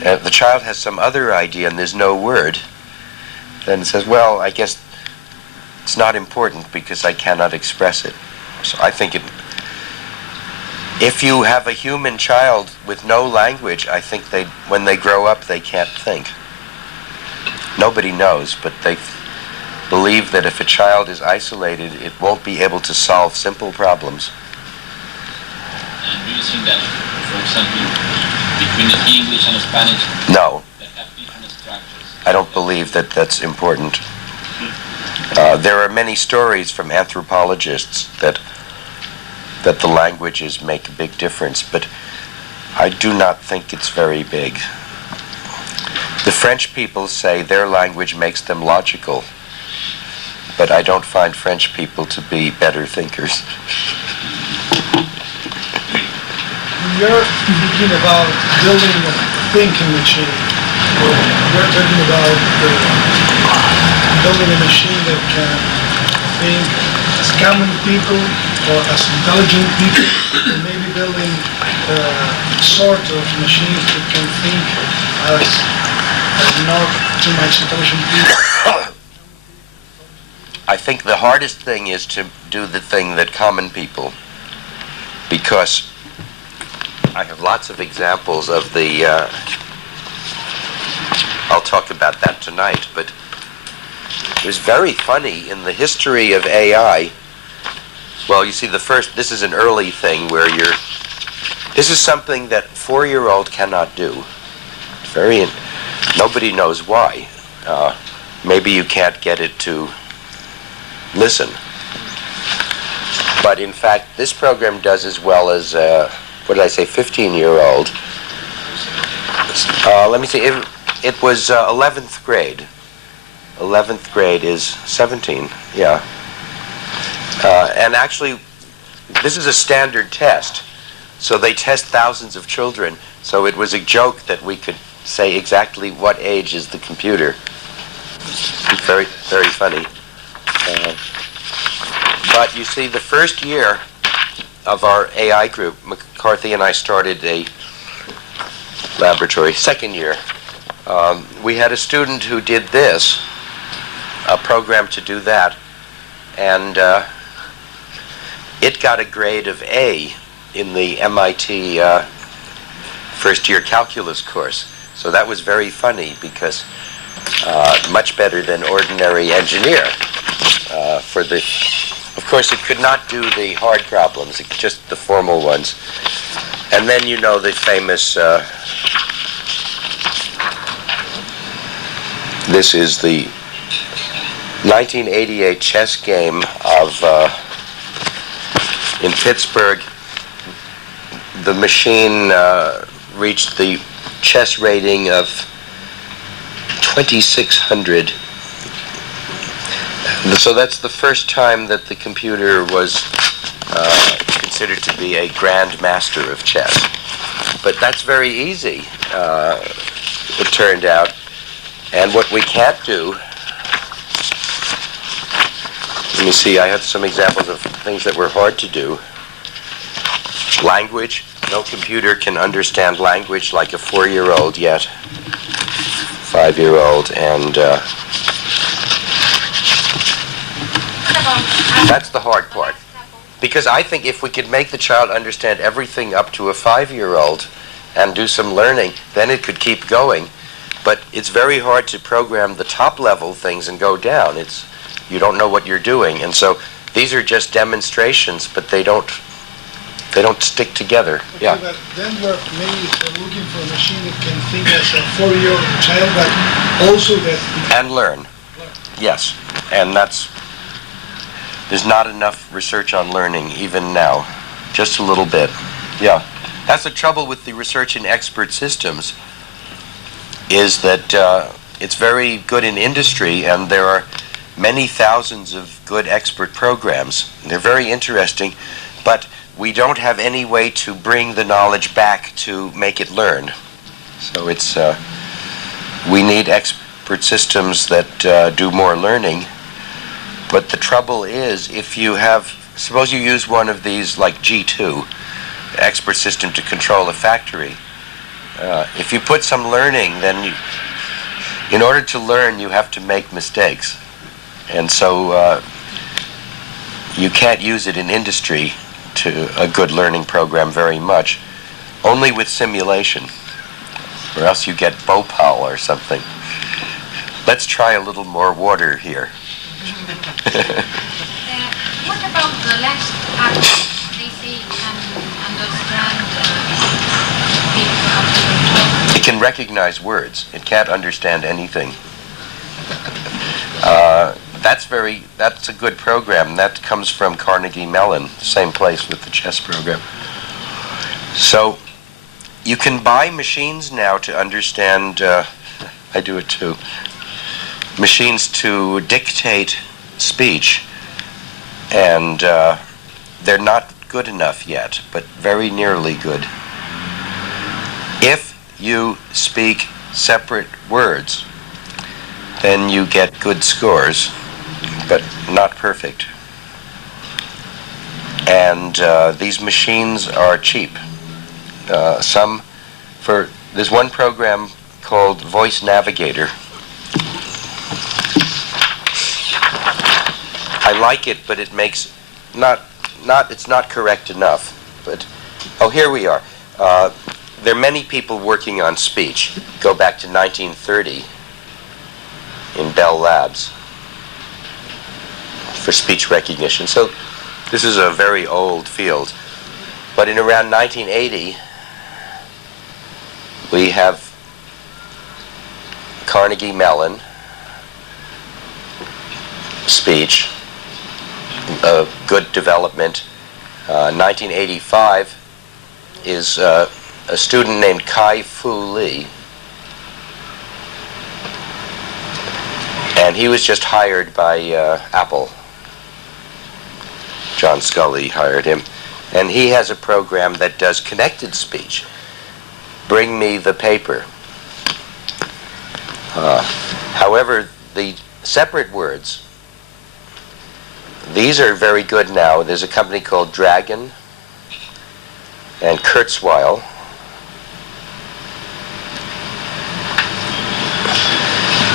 If the child has some other idea and there's no word, then it says, well, I guess it's not important because I cannot express it. So I think if you have a human child with no language, I think when they grow up, they can't think. Nobody knows, but they believe that if a child is isolated, it won't be able to solve simple problems. And do you think that, for example, between English and Spanish, No, they have different structures? I don't believe that that's important. There are many stories from anthropologists that the languages make a big difference, but I do not think it's very big. The French people say their language makes them logical, but I don't find French people to be better thinkers. You're thinking about building a thinking machine. You're talking about building a machine that can think as common people or as intelligent people, or maybe building sort of machines that can think as not too much intelligent people. I think the hardest thing is to do the thing that common people, because I have lots of examples of I'll talk about that tonight, but it was very funny in the history of AI. Well, you see, this is an early thing where this is something that 4-year-old cannot do. It's nobody knows why. Maybe you can't get it to listen. But in fact, this program does as well as, 15-year-old. Let me see, it was 11th grade. 11th grade is 17, yeah. And actually, this is a standard test. So they test thousands of children. So it was a joke that we could say exactly what age is the computer. It's very, very funny. But you see, the first year of our AI group, McCarthy and I started a laboratory. Second year, we had a student who did this. a program to do that, and it got a grade of A in the MIT first year calculus course. So that was very funny because much better than ordinary engineer. Of course, it could not do the hard problems, just the formal ones. And then you know the famous, this is the 1988 chess game of, in Pittsburgh. The machine reached the chess rating of 2,600. So that's the first time that the computer was considered to be a grand master of chess. But that's very easy, it turned out. And what we can't do, let me see, I have some examples of things that were hard to do. Language. No computer can understand language like a 4-year-old yet. 5-year-old, and that's the hard part. Because I think if we could make the child understand everything up to a 5-year-old and do some learning, then it could keep going. But it's very hard to program the top level things and go down. You don't know what you're doing. And so these are just demonstrations, but they don't stick together. Okay, Yeah. but then we're maybe looking for a machine that can think as a 4-year-old child, but also that... And learn. Yes. And there's not enough research on learning even now. Just a little bit. Yeah. That's the trouble with the research in expert systems, is that it's very good in industry, and there are many thousands of good expert programs. They're very interesting, but we don't have any way to bring the knowledge back to make it learn. So we need expert systems that do more learning. But the trouble is, suppose you use one of these like G2, expert system to control a factory. If you put some learning, then in order to learn, you have to make mistakes. And so you can't use it in industry to a good learning program very much, only with simulation, or else you get Bhopal or something. Let's try a little more water here. What about the last part? They say it can understand people. It can recognize words. It can't understand anything. That's a good program. That comes from Carnegie Mellon, same place with the chess program. So you can buy machines now to understand, I do it too, machines to dictate speech, and they're not good enough yet, but very nearly good. If you speak separate words, then you get good scores, but not perfect. And these machines are cheap. There's one program called Voice Navigator. I like it, but it makes it's not correct enough. But here we are. There are many people working on speech. Go back to 1930 in Bell Labs for speech recognition. So this is a very old field. But in around 1980, we have Carnegie Mellon speech, a good development. 1985 is a student named Kai-Fu Lee, and he was just hired by Apple. John Scully hired him, and he has a program that does connected speech. Bring me the paper. However, the separate words, these are very good now. There's a company called Dragon and Kurzweil.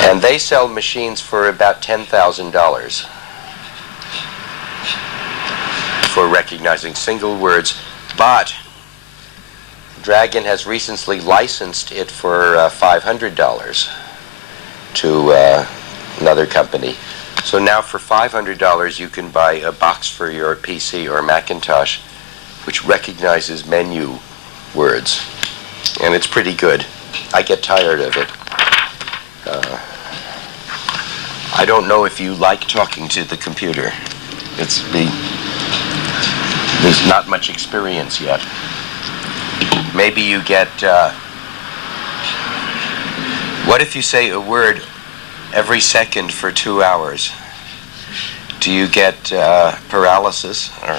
And they sell machines for about $10,000 for recognizing single words, but Dragon has recently licensed it for $500 to another company. So now for $500 you can buy a box for your PC or Macintosh which recognizes menu words, and it's pretty good. I get tired of it. I don't know if you like talking to the computer. There's not much experience yet. Maybe you get, what if you say a word every second for 2 hours? Do you get paralysis? Or?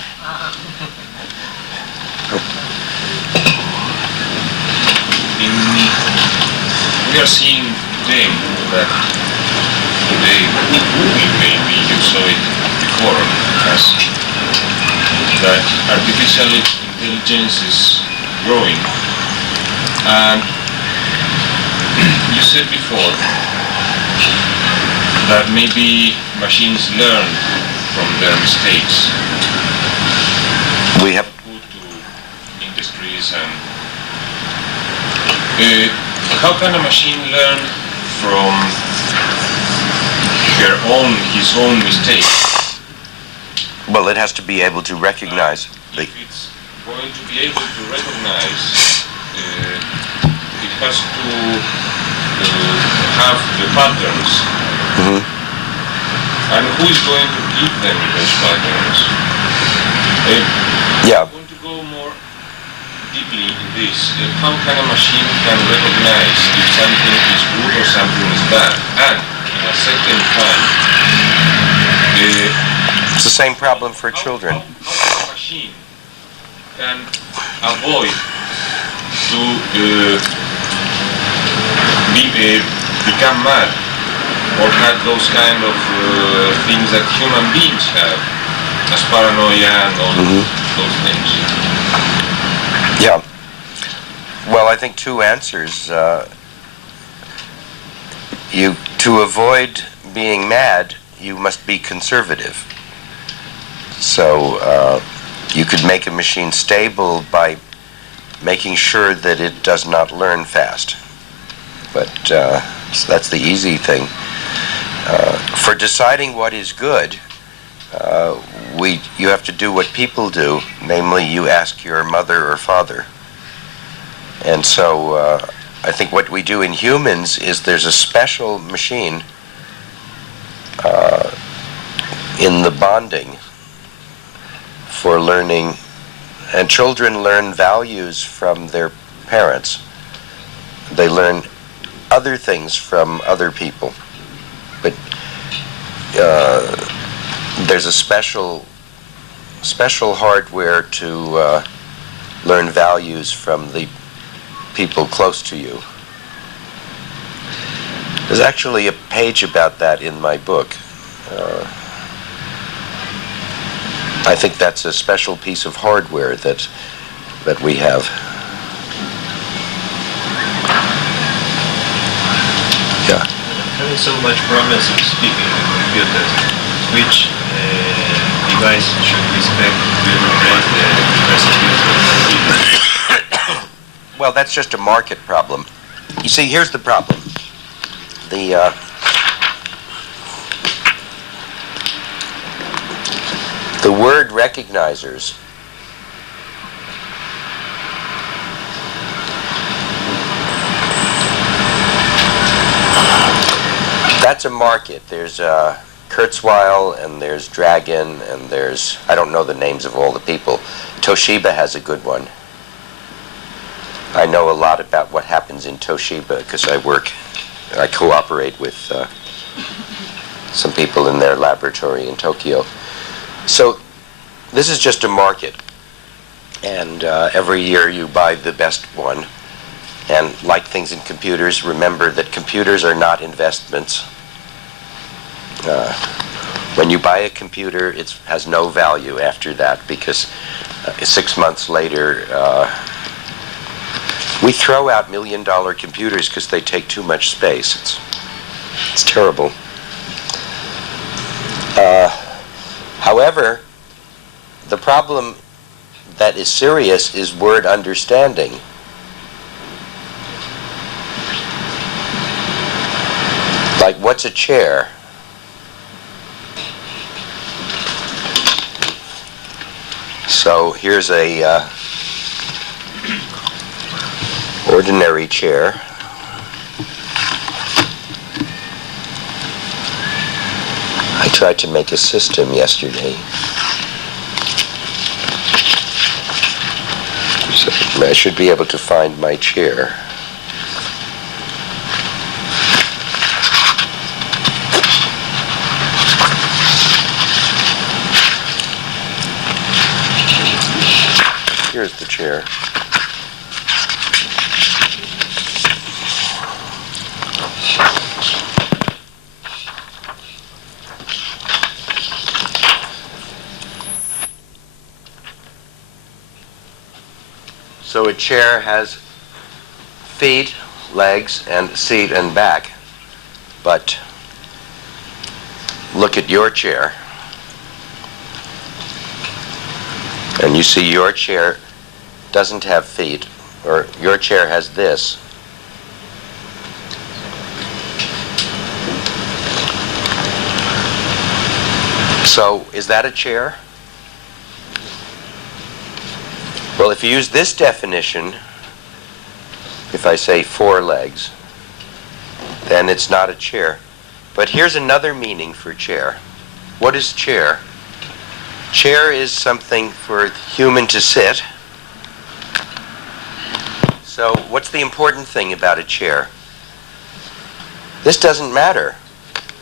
We are seeing today that maybe you saw it before, that artificial intelligence is growing, and you said before that maybe machines learn from their mistakes. We have to industries, and how can a machine learn from his own mistakes? Well, it has to be able to recognize. If it's going to be able to recognize, it has to have the patterns. Mm-hmm. And who is going to give them those patterns? Yeah. I'm going to go more deeply in this. How can a machine recognize if something is good or something is bad? And at a certain time, it's the same problem for children. How a machine can avoid to become mad or have those kind of things that human beings have, as paranoia and all those things. Yeah. Well, I think two answers. To avoid being mad, you must be conservative. So you could make a machine stable by making sure that it does not learn fast. But so that's the easy thing. For deciding what is good, you have to do what people do, namely you ask your mother or father. And so I think what we do in humans is there's a special machine in the bonding for learning, and children learn values from their parents. They learn other things from other people. But there's a special hardware to learn values from the people close to you. There's actually a page about that in my book. I think that's a special piece of hardware that we have. Yeah. Having so much promise of speaking in computers, which device should we expect to replace the prosecutor? Well, that's just a market problem. You see, here's the problem. The word recognizers that's a market. There's Kurzweil, and there's Dragon, and there's, I don't know the names of all the people. Toshiba has a good one. I know a lot about what happens in Toshiba because I cooperate with some people in their laboratory in Tokyo. So this is just a market, and every year you buy the best one. And like things in computers, remember that computers are not investments. When you buy a computer, it has no value after that because 6 months later, we throw out $1 million computers because they take too much space. It's terrible. However, the problem that is serious is word understanding. Like, what's a chair? So here's a ordinary chair. I tried to make a system yesterday. So I should be able to find my chair. Here's the chair. So a chair has feet, legs, and seat and back. But look at your chair. And you see your chair doesn't have feet, or your chair has this. So, is that a chair? Well, if you use this definition, if I say 4 legs, then it's not a chair. But here's another meaning for chair. What is chair? Chair is something for human to sit. So what's the important thing about a chair? This doesn't matter.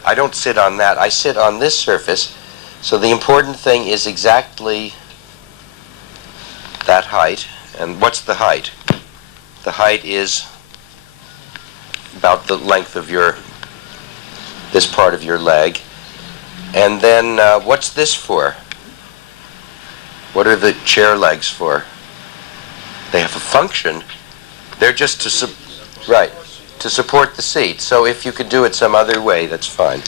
I don't sit on that. I sit on this surface. So the important thing is exactly that height. And what's the height? The height is about the length of this part of your leg. And then what's this for? What are the chair legs for? They have a function. They're just to support the seat. So if you could do it some other way, that's fine.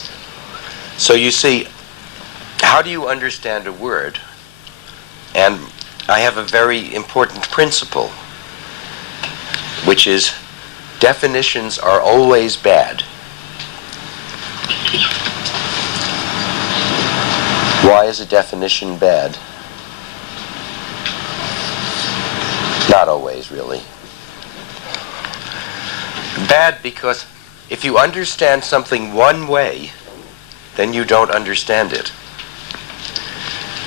So you see, how do you understand a word? And I have a very important principle, which is definitions are always bad. Why is a definition bad? Not always, really. Bad because if you understand something one way, then you don't understand it.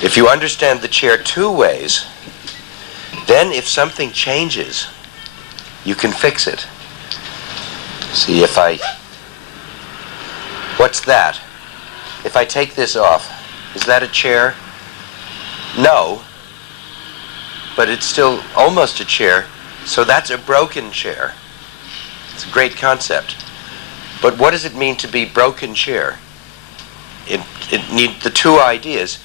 If you understand the chair 2 ways, then if something changes, you can fix it. See, what's that? If I take this off, is that a chair? No, but it's still almost a chair, so that's a broken chair. It's a great concept. But what does it mean to be broken chair? It needs the 2 ideas.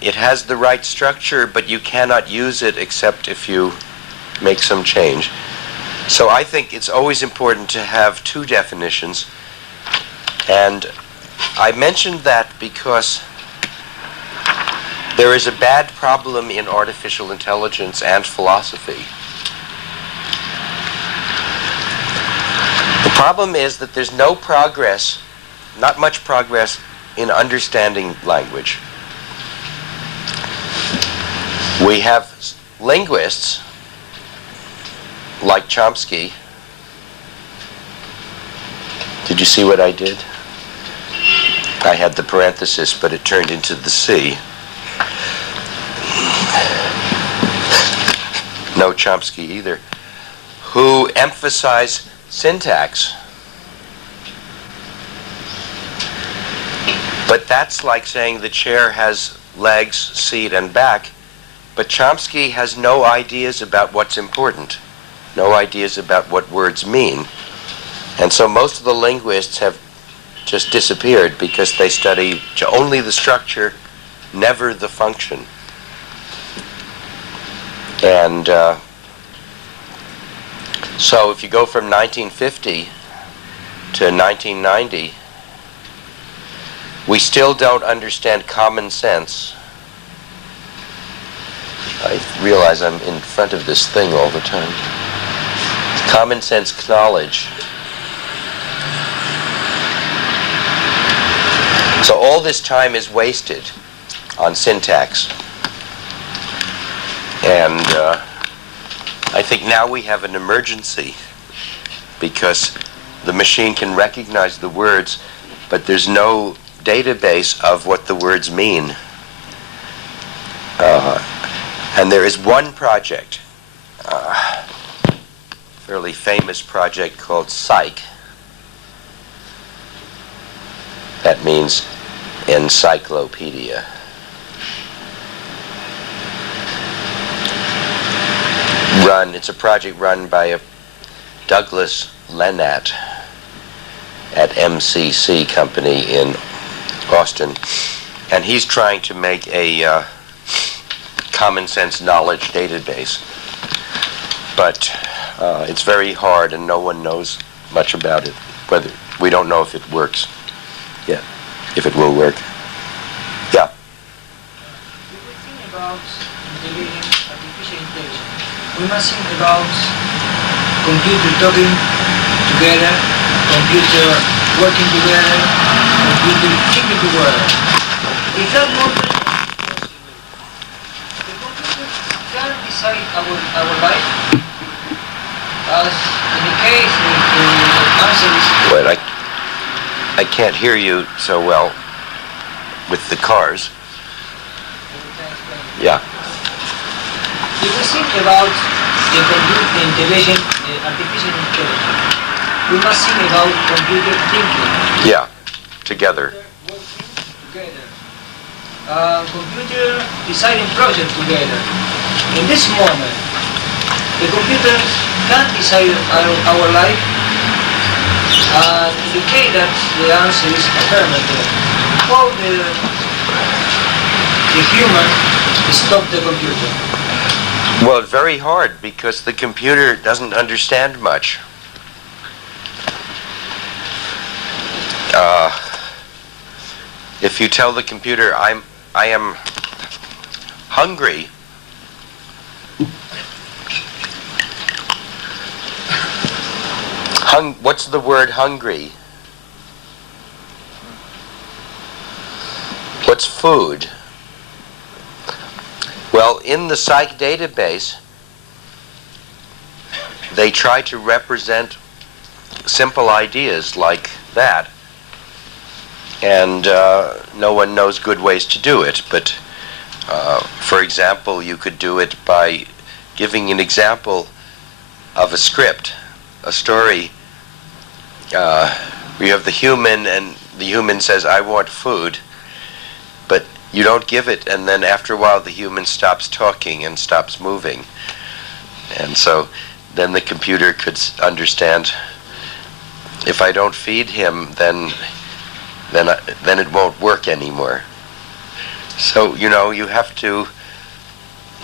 It has the right structure, but you cannot use it except if you make some change. So I think it's always important to have 2 definitions. And I mentioned that because there is a bad problem in artificial intelligence and philosophy. The problem is that there's no progress, not much progress, in understanding language. We have linguists like Chomsky. Did you see what I did? I had the parenthesis, but it turned into the C. No Chomsky either. Who emphasize syntax. But that's like saying the chair has legs, seat, and back. But Chomsky has no ideas about what's important, no ideas about what words mean. And so most of the linguists have just disappeared because they study only the structure, never the function. And so if you go from 1950 to 1990, we still don't understand common sense. I realize I'm in front of this thing all the time. Common sense knowledge. So all this time is wasted on syntax. And I think now we have an emergency because the machine can recognize the words, but there's no database of what the words mean. And there is one project, fairly famous project called Psych. That means encyclopedia. It's a project run by Douglas Lennart at MCC Company in Austin. And he's trying to make a common sense knowledge database. But it's very hard and no one knows much about it. We don't know if it works. Yeah, if it will work. Yeah. If we think about integrating artificial intelligence, we must think about computer talking together, computer working together, computer thinking together. Is that not possible? The computer can decide our life. As in the case, the answer is... Wait, I can't hear you so well with the cars. Yeah. If we think about the computer intelligence, artificial intelligence, we must think about computer thinking. Yeah, together. Together. Computer deciding project together. In this moment, the computers can decide our life, and indicate that the answer is affirmative. How the human stop the computer? Well, it's very hard because the computer doesn't understand much. If you tell the computer, I am hungry, what's the word hungry? What's food? Well, in the psych database, they try to represent simple ideas like that. And no one knows good ways to do it. But, for example, you could do it by giving an example of a script, a story. You have the human, and the human says, I want food. But you don't give it, and then after a while the human stops talking and stops moving. And so then the computer could understand, if I don't feed him, then it won't work anymore. So, you have to,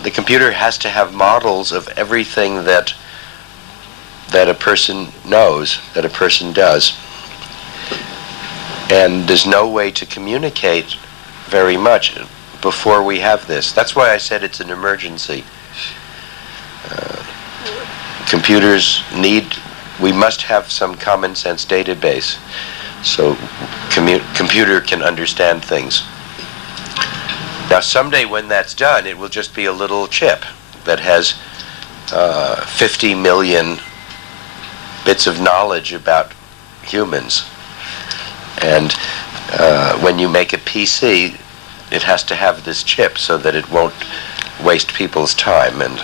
the computer has to have models of everything that a person knows, that a person does. And there's no way to communicate very much before we have this. That's why I said it's an emergency. Computers we must have some common sense database so computer can understand things. Now someday when that's done, it will just be a little chip that has 50 million bits of knowledge about humans. And when you make a PC, it has to have this chip so that it won't waste people's time. And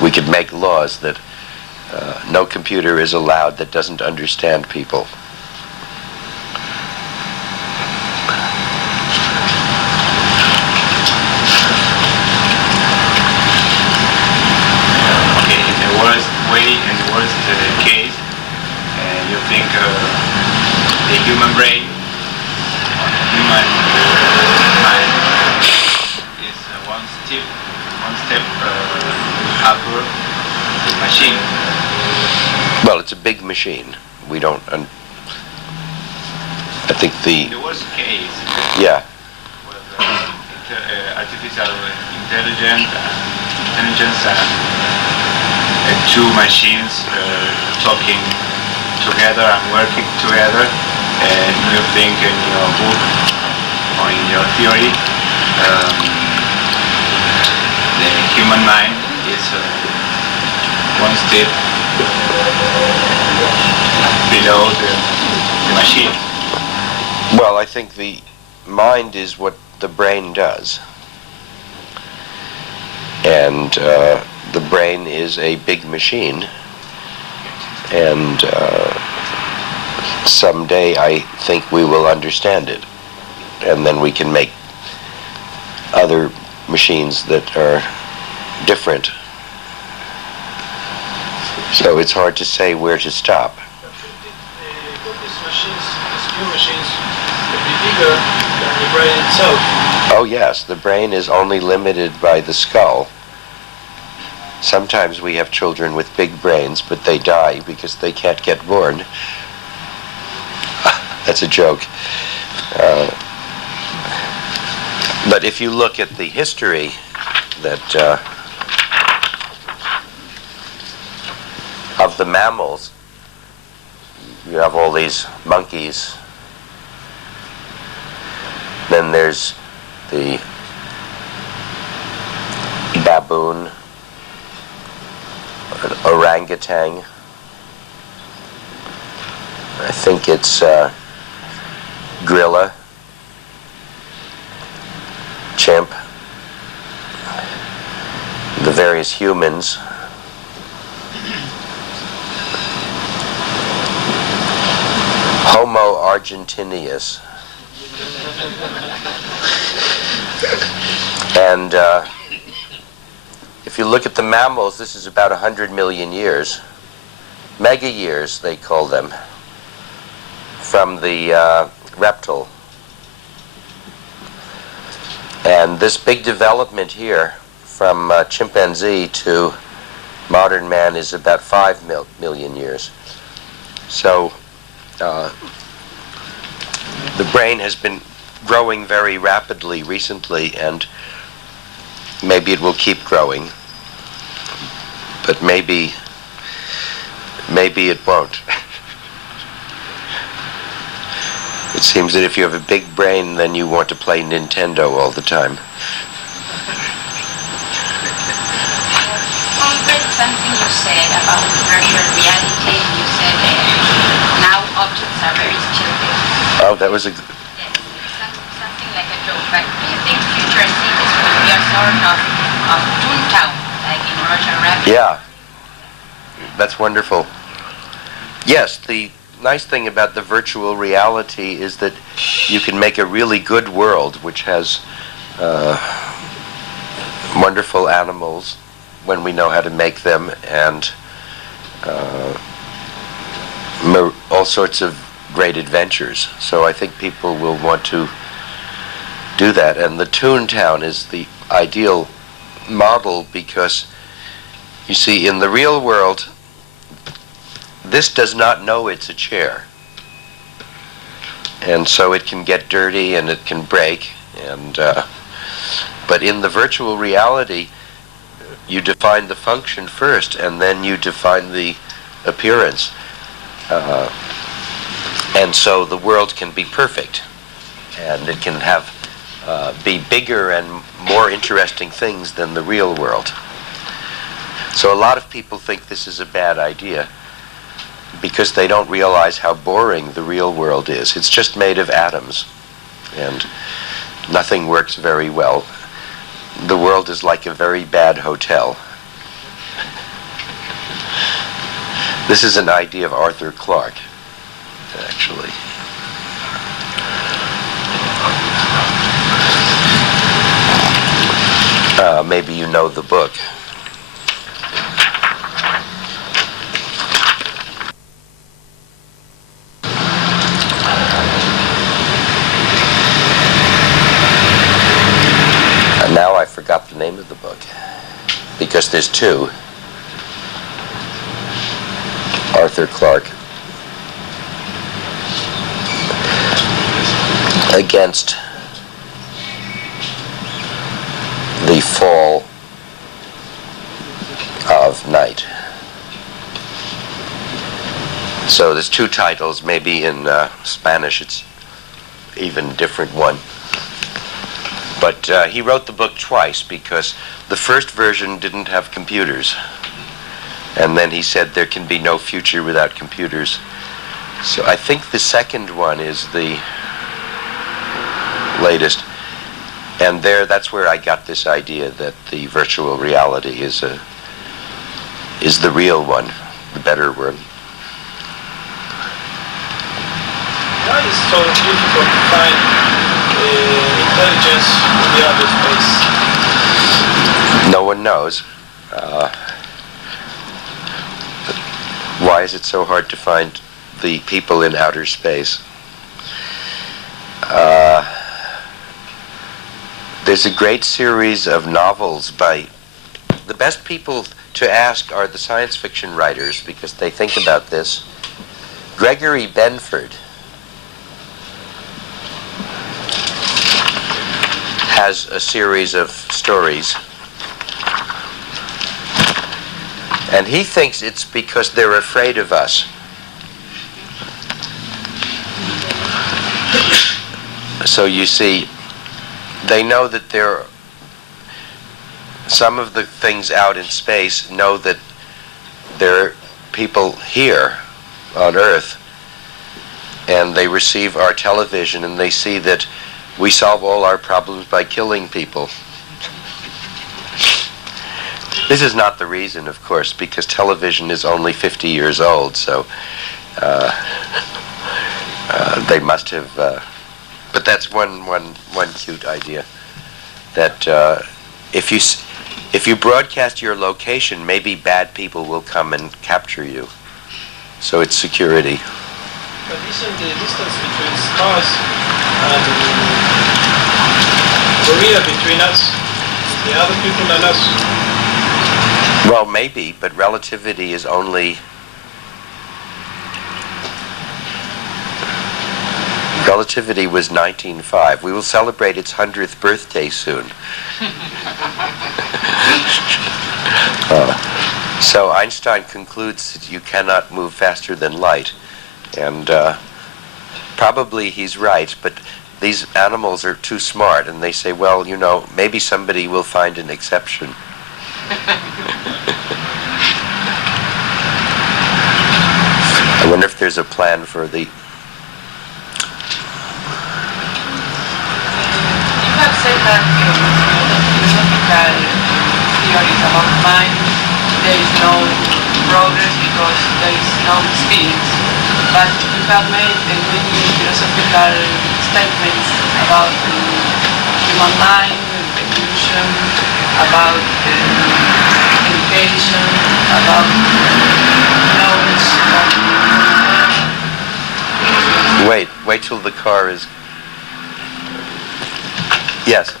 we could make laws that no computer is allowed that doesn't understand people. Okay, in the worst way, in the worst case, you think the human brain, human mind is one step upper the machine. Well, it's a big machine. We don't. I think In the worst case, Yeah. with artificial intelligence and two machines talking together and working together, and you think in your book or in your theory, the human mind is one step below the machine. Well, I think the mind is what the brain does. And the brain is a big machine. And someday I think we will understand it. And then we can make other machines that are different. So it's hard to say where to stop. Could these machines, these new machines, be bigger than the brain itself? Oh yes, the brain is only limited by the skull. Sometimes we have children with big brains, but they die because they can't get born. That's a joke. But if you look at the history that of the mammals, you have all these monkeys. Then there's the baboon, an orangutan. I think it's gorilla, chimp, the various humans. Homo argentinius. And if you look at the mammals, this is about 100 million years. Mega years, they call them, from the reptile. And this big development here from chimpanzee to modern man is about 5 million years. So the brain has been growing very rapidly recently, and maybe it will keep growing, but maybe it won't. It seems that if you have a big brain, then you want to play Nintendo all the time. I read something you said about virtual reality. You said now objects are very stupid. Oh, that was a... Yes, something like a joke. But do you think future cities will be a sort of Toontown, like in Roger Rabbit? Yeah, that's wonderful. Yes, the nice thing about the virtual reality is that you can make a really good world which has wonderful animals when we know how to make them, and all sorts of great adventures. So I think people will want to do that. And the Toontown is the ideal model because, you see, in the real world, this does not know it's a chair. And so it can get dirty and it can break. And but in the virtual reality, you define the function first, and then you define the appearance. And so the world can be perfect, and it can have be bigger and more interesting things than the real world. So a lot of people think this is a bad idea because they don't realize how boring the real world is. It's just made of atoms, and nothing works very well. The world is like a very bad hotel. This is an idea of Arthur Clarke, actually. Maybe you know the book. And now I forgot the name of the book, because there's two. Arthur Clarke, against the fall of night. So there's two titles. Maybe in Spanish it's even different one. But he wrote the book twice because the first version didn't have computers. And then he said there can be no future without computers. So I think the second one is the latest. And that's where I got this idea that the virtual reality is the real one, the better one. Why is it so difficult to find intelligence in the outer space? No one knows. Why is it so hard to find the people in outer space? There's a great series of novels by... The best people to ask are the science fiction writers because they think about this. Gregory Benford has a series of stories, and he thinks it's because they're afraid of us. So you see, they know that some of the things out in space know that there are people here on Earth, and they receive our television and they see that we solve all our problems by killing people. This is not the reason, of course, because television is only 50 years old, so they must have... but that's one cute idea, that if you broadcast your location, maybe bad people will come and capture you. So it's security. But isn't the distance between stars and Korea between us, the other people and us? Well, maybe, but relativity is only... Relativity was 1905. We will celebrate its 100th birthday soon. So Einstein concludes that you cannot move faster than light. And probably he's right, but these animals are too smart, and they say, well, you know, maybe somebody will find an exception. I wonder if there's a plan for the... You have said that in philosophical theories about mind, there is no progress because there is no experience. But you have made many philosophical statements about the human mind, evolution, about education, about knowledge. Wait till the car is... Yes.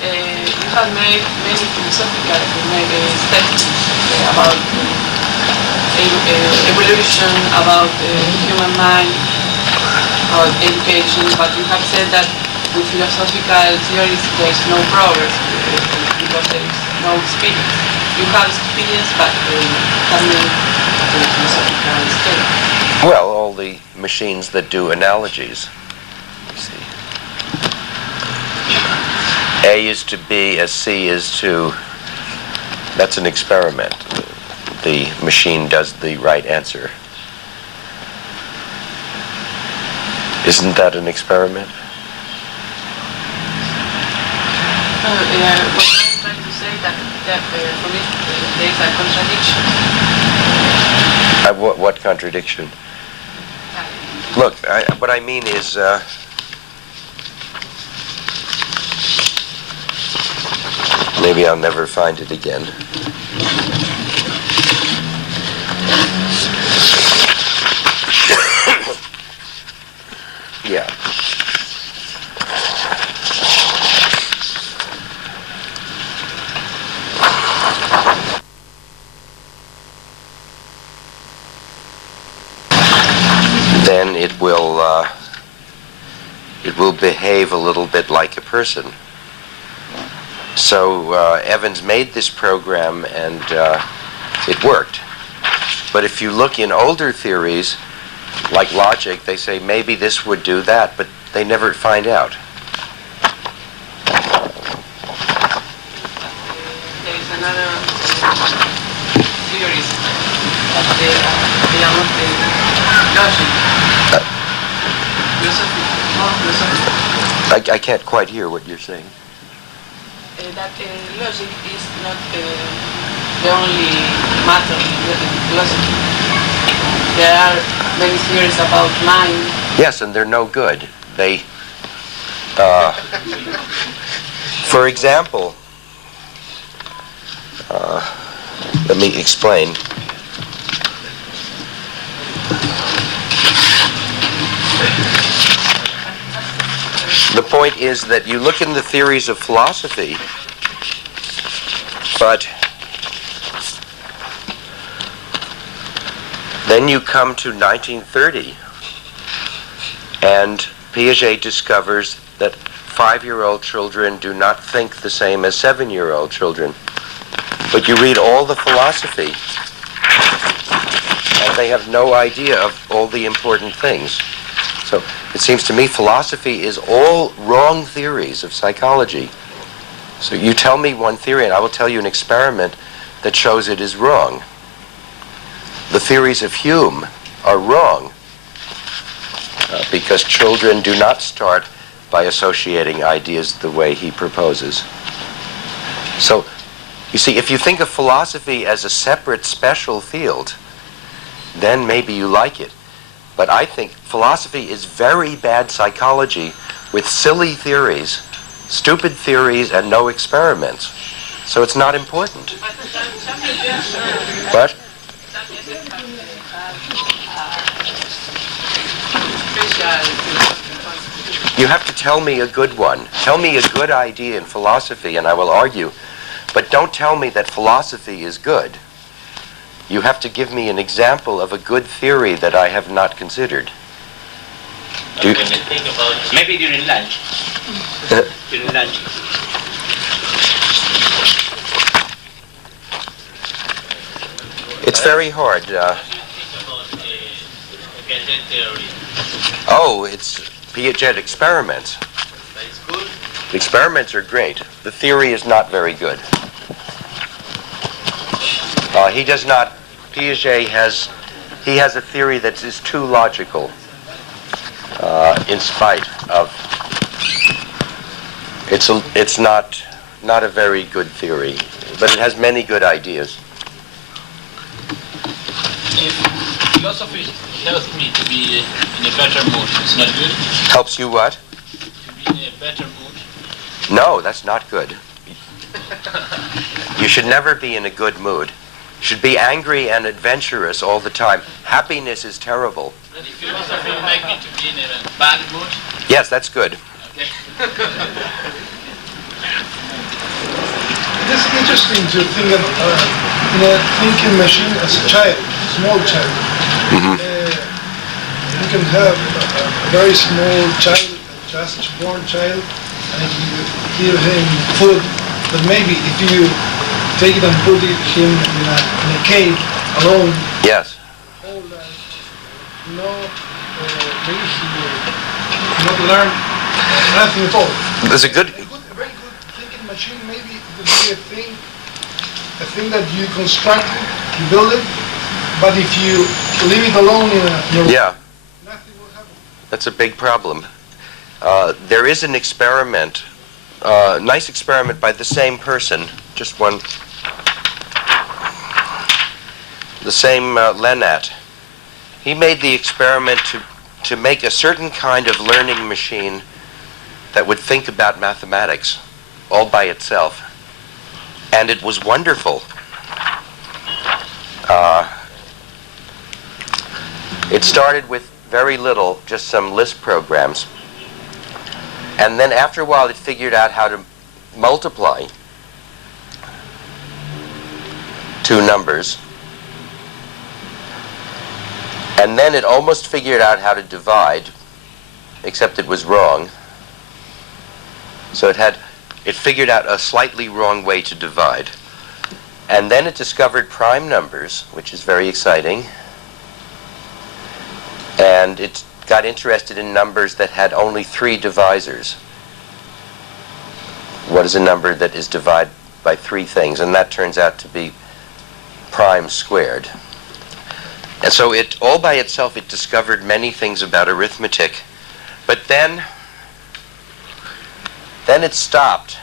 You have made many philosophical statements about evolution, about human mind, about education, but you have said that with philosophical theories there is no progress because there is no experience. You have experience, but have made philosophical statements. Well, all the machines that do analogies. See. A is to B as C is to... That's an experiment. The machine does the right answer. Isn't that an experiment? What I'm trying to say that for me there is a contradiction. What contradiction? Look, what I mean is... maybe I'll never find it again. Yeah. will behave a little bit like a person. So Evans made this program and it worked. But if you look in older theories, like logic, they say maybe this would do that, but they never find out. There is another theories of the logic. Philosophy. I can't quite hear what you're saying. That logic is not the only matter in philosophy. There are many theories about mind. Yes, and they're no good. They, for example, let me explain. The point is that you look in the theories of philosophy, but then you come to 1930, and Piaget discovers that 5-year-old children do not think the same as 7-year-old children. But you read all the philosophy, and they have no idea of all the important things. So it seems to me philosophy is all wrong theories of psychology. So you tell me one theory, and I will tell you an experiment that shows it is wrong. The theories of Hume are wrong because children do not start by associating ideas the way he proposes. So, you see, if you think of philosophy as a separate, special field, then maybe you like it. But I think philosophy is very bad psychology with silly theories, stupid theories, and no experiments. So it's not important. What? You have to tell me a good one. Tell me a good idea in philosophy and I will argue. But don't tell me that philosophy is good. You have to give me an example of a good theory that I have not considered. Okay, think about maybe during lunch. During lunch. It's very hard. Oh, it's Piaget experiments. The experiments are great. The theory is not very good. He does not. Piaget has a theory that is too logical. In spite of, it's not a very good theory, but it has many good ideas. If philosophy helps me to be in a better mood, it's not good? Helps you what? To be in a better mood. No, that's not good. You should never be in a good mood. You should be angry and adventurous all the time. Happiness is terrible. And if philosophy will make me to be in a bad mood? Yes, that's good. Okay. It's interesting to think of in a thinking machine as a child, small child. Mm-hmm. You can have a very small child, just born child, and if you give him food, but maybe if you take it and put him in a cave alone, yes, all that, maybe he will not learn nothing at all. there's a good. A very good thinking machine maybe would be a thing that you construct it, you build it, but if you leave it alone in a Yeah, nothing will happen. that's a big problem. There is an experiment, nice experiment by the same person, just one, the same Lennart. He made the experiment to make a certain kind of learning machine that would think about mathematics all by itself. And it was wonderful. It started with very little, just some Lisp programs. And then after a while it figured out how to multiply two numbers. And then it almost figured out how to divide, except it was wrong. So it figured out a slightly wrong way to divide. And then it discovered prime numbers, which is very exciting. And it got interested in numbers that had only 3 divisors. What is a number that is divided by 3 things? And that turns out to be prime squared. And so all by itself, it discovered many things about arithmetic. But then it stopped.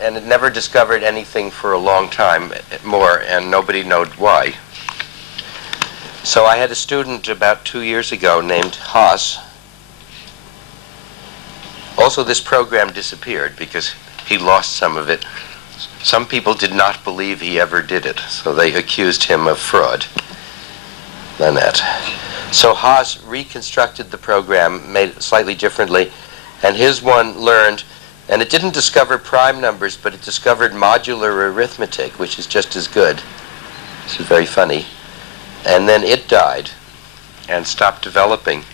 And it never discovered anything for a long time more, and nobody knowed why. So I had a student about 2 years ago named Haas. Also, this program disappeared because he lost some of it. Some people did not believe he ever did it, so they accused him of fraud. Lynette. So Haas reconstructed the program, made it slightly differently, and his one learned, and it didn't discover prime numbers, but it discovered modular arithmetic, which is just as good. This is very funny. And then it died and stopped developing.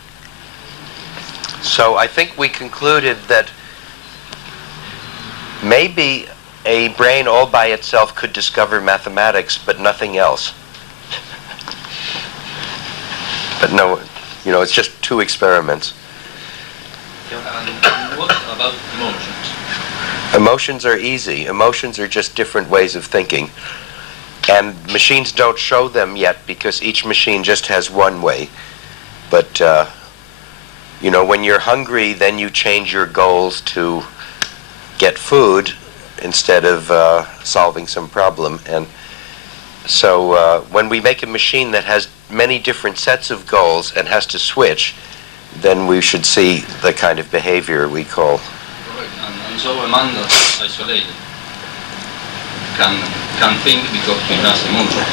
So I think we concluded that maybe a brain all by itself could discover mathematics, but nothing else. But no, it's just 2 experiments. And what about emotions? Emotions are easy. Emotions are just different ways of thinking. And machines don't show them yet because each machine just has one way. But, when you're hungry, then you change your goals to get food instead of solving some problem. And so when we make a machine that has many different sets of goals and has to switch, then we should see the kind of behavior we call. Correct. And so a man that's isolated can think because he has emotions.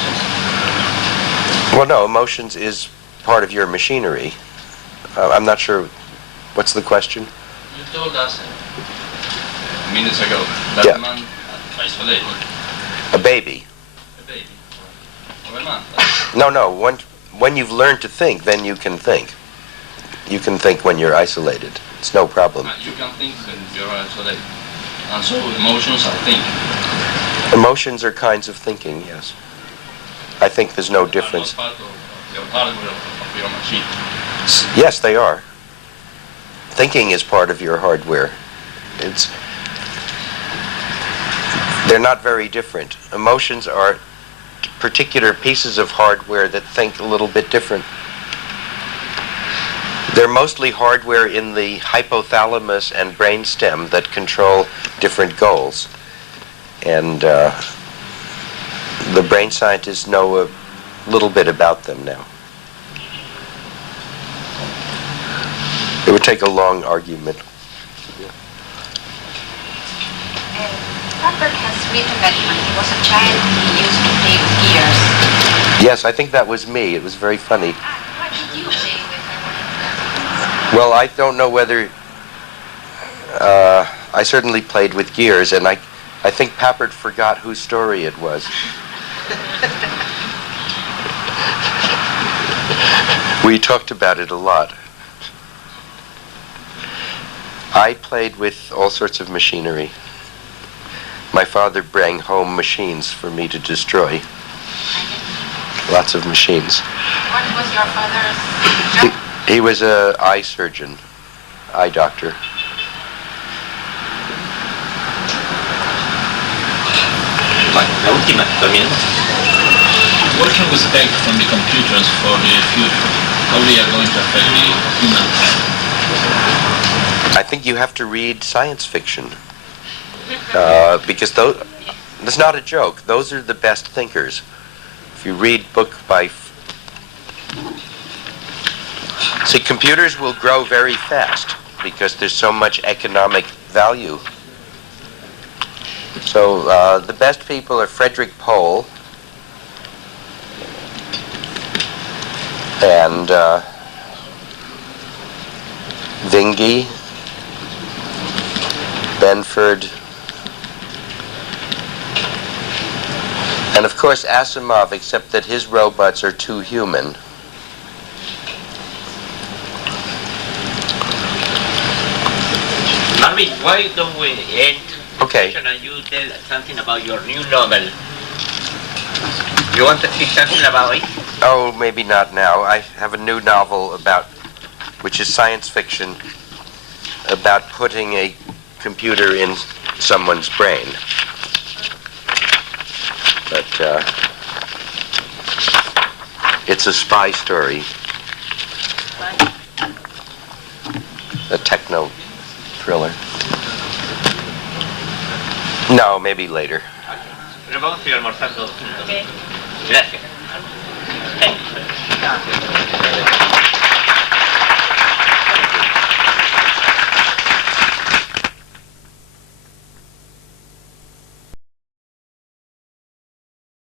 Well, no, emotions is part of your machinery. I'm not sure. What's the question? You told us minutes ago that a man isolated. A baby. A baby. Or a man. No. When you've learned to think, then you can think. You can think when you're isolated. It's no problem. You can think when you're isolated. And so emotions are thinking. Emotions are kinds of thinking, yes. I think there's no difference. Part of your hardware of your machine. Yes, they are. Thinking is part of your hardware. They're not very different. Emotions are particular pieces of hardware that think a little bit different. They're mostly hardware in the hypothalamus and brainstem that control different goals. And the brain scientists know a little bit about them now. It would take a long argument. Robert has written that when he was a child he used to play with gears. Yes, I think that was me. It was very funny. What did you play with? Well, I don't know whether... I certainly played with gears, and I think Papert forgot whose story it was. We talked about it a lot. I played with all sorts of machinery. My father brought home machines for me to destroy. Lots of machines. What was your father's job? He was an eye surgeon, eye doctor. What can we expect from the computers for the future? How they are going to affect the human? I think you have to read science fiction. Because that's not a joke. Those are the best thinkers. If you read book by... See, computers will grow very fast because there's so much economic value. So the best people are Frederick Pohl and Vinge, Benford, and of course Asimov, except that his robots are too human. Marvin, why don't we end Okay. and you tell something about your new novel? You want to say something about it? Oh, maybe not now. I have a new novel which is science fiction, about putting a computer in someone's brain. But it's a spy story. A techno thriller. No, maybe later. Pero vamos a ir a almorzar todos juntos. Gracias.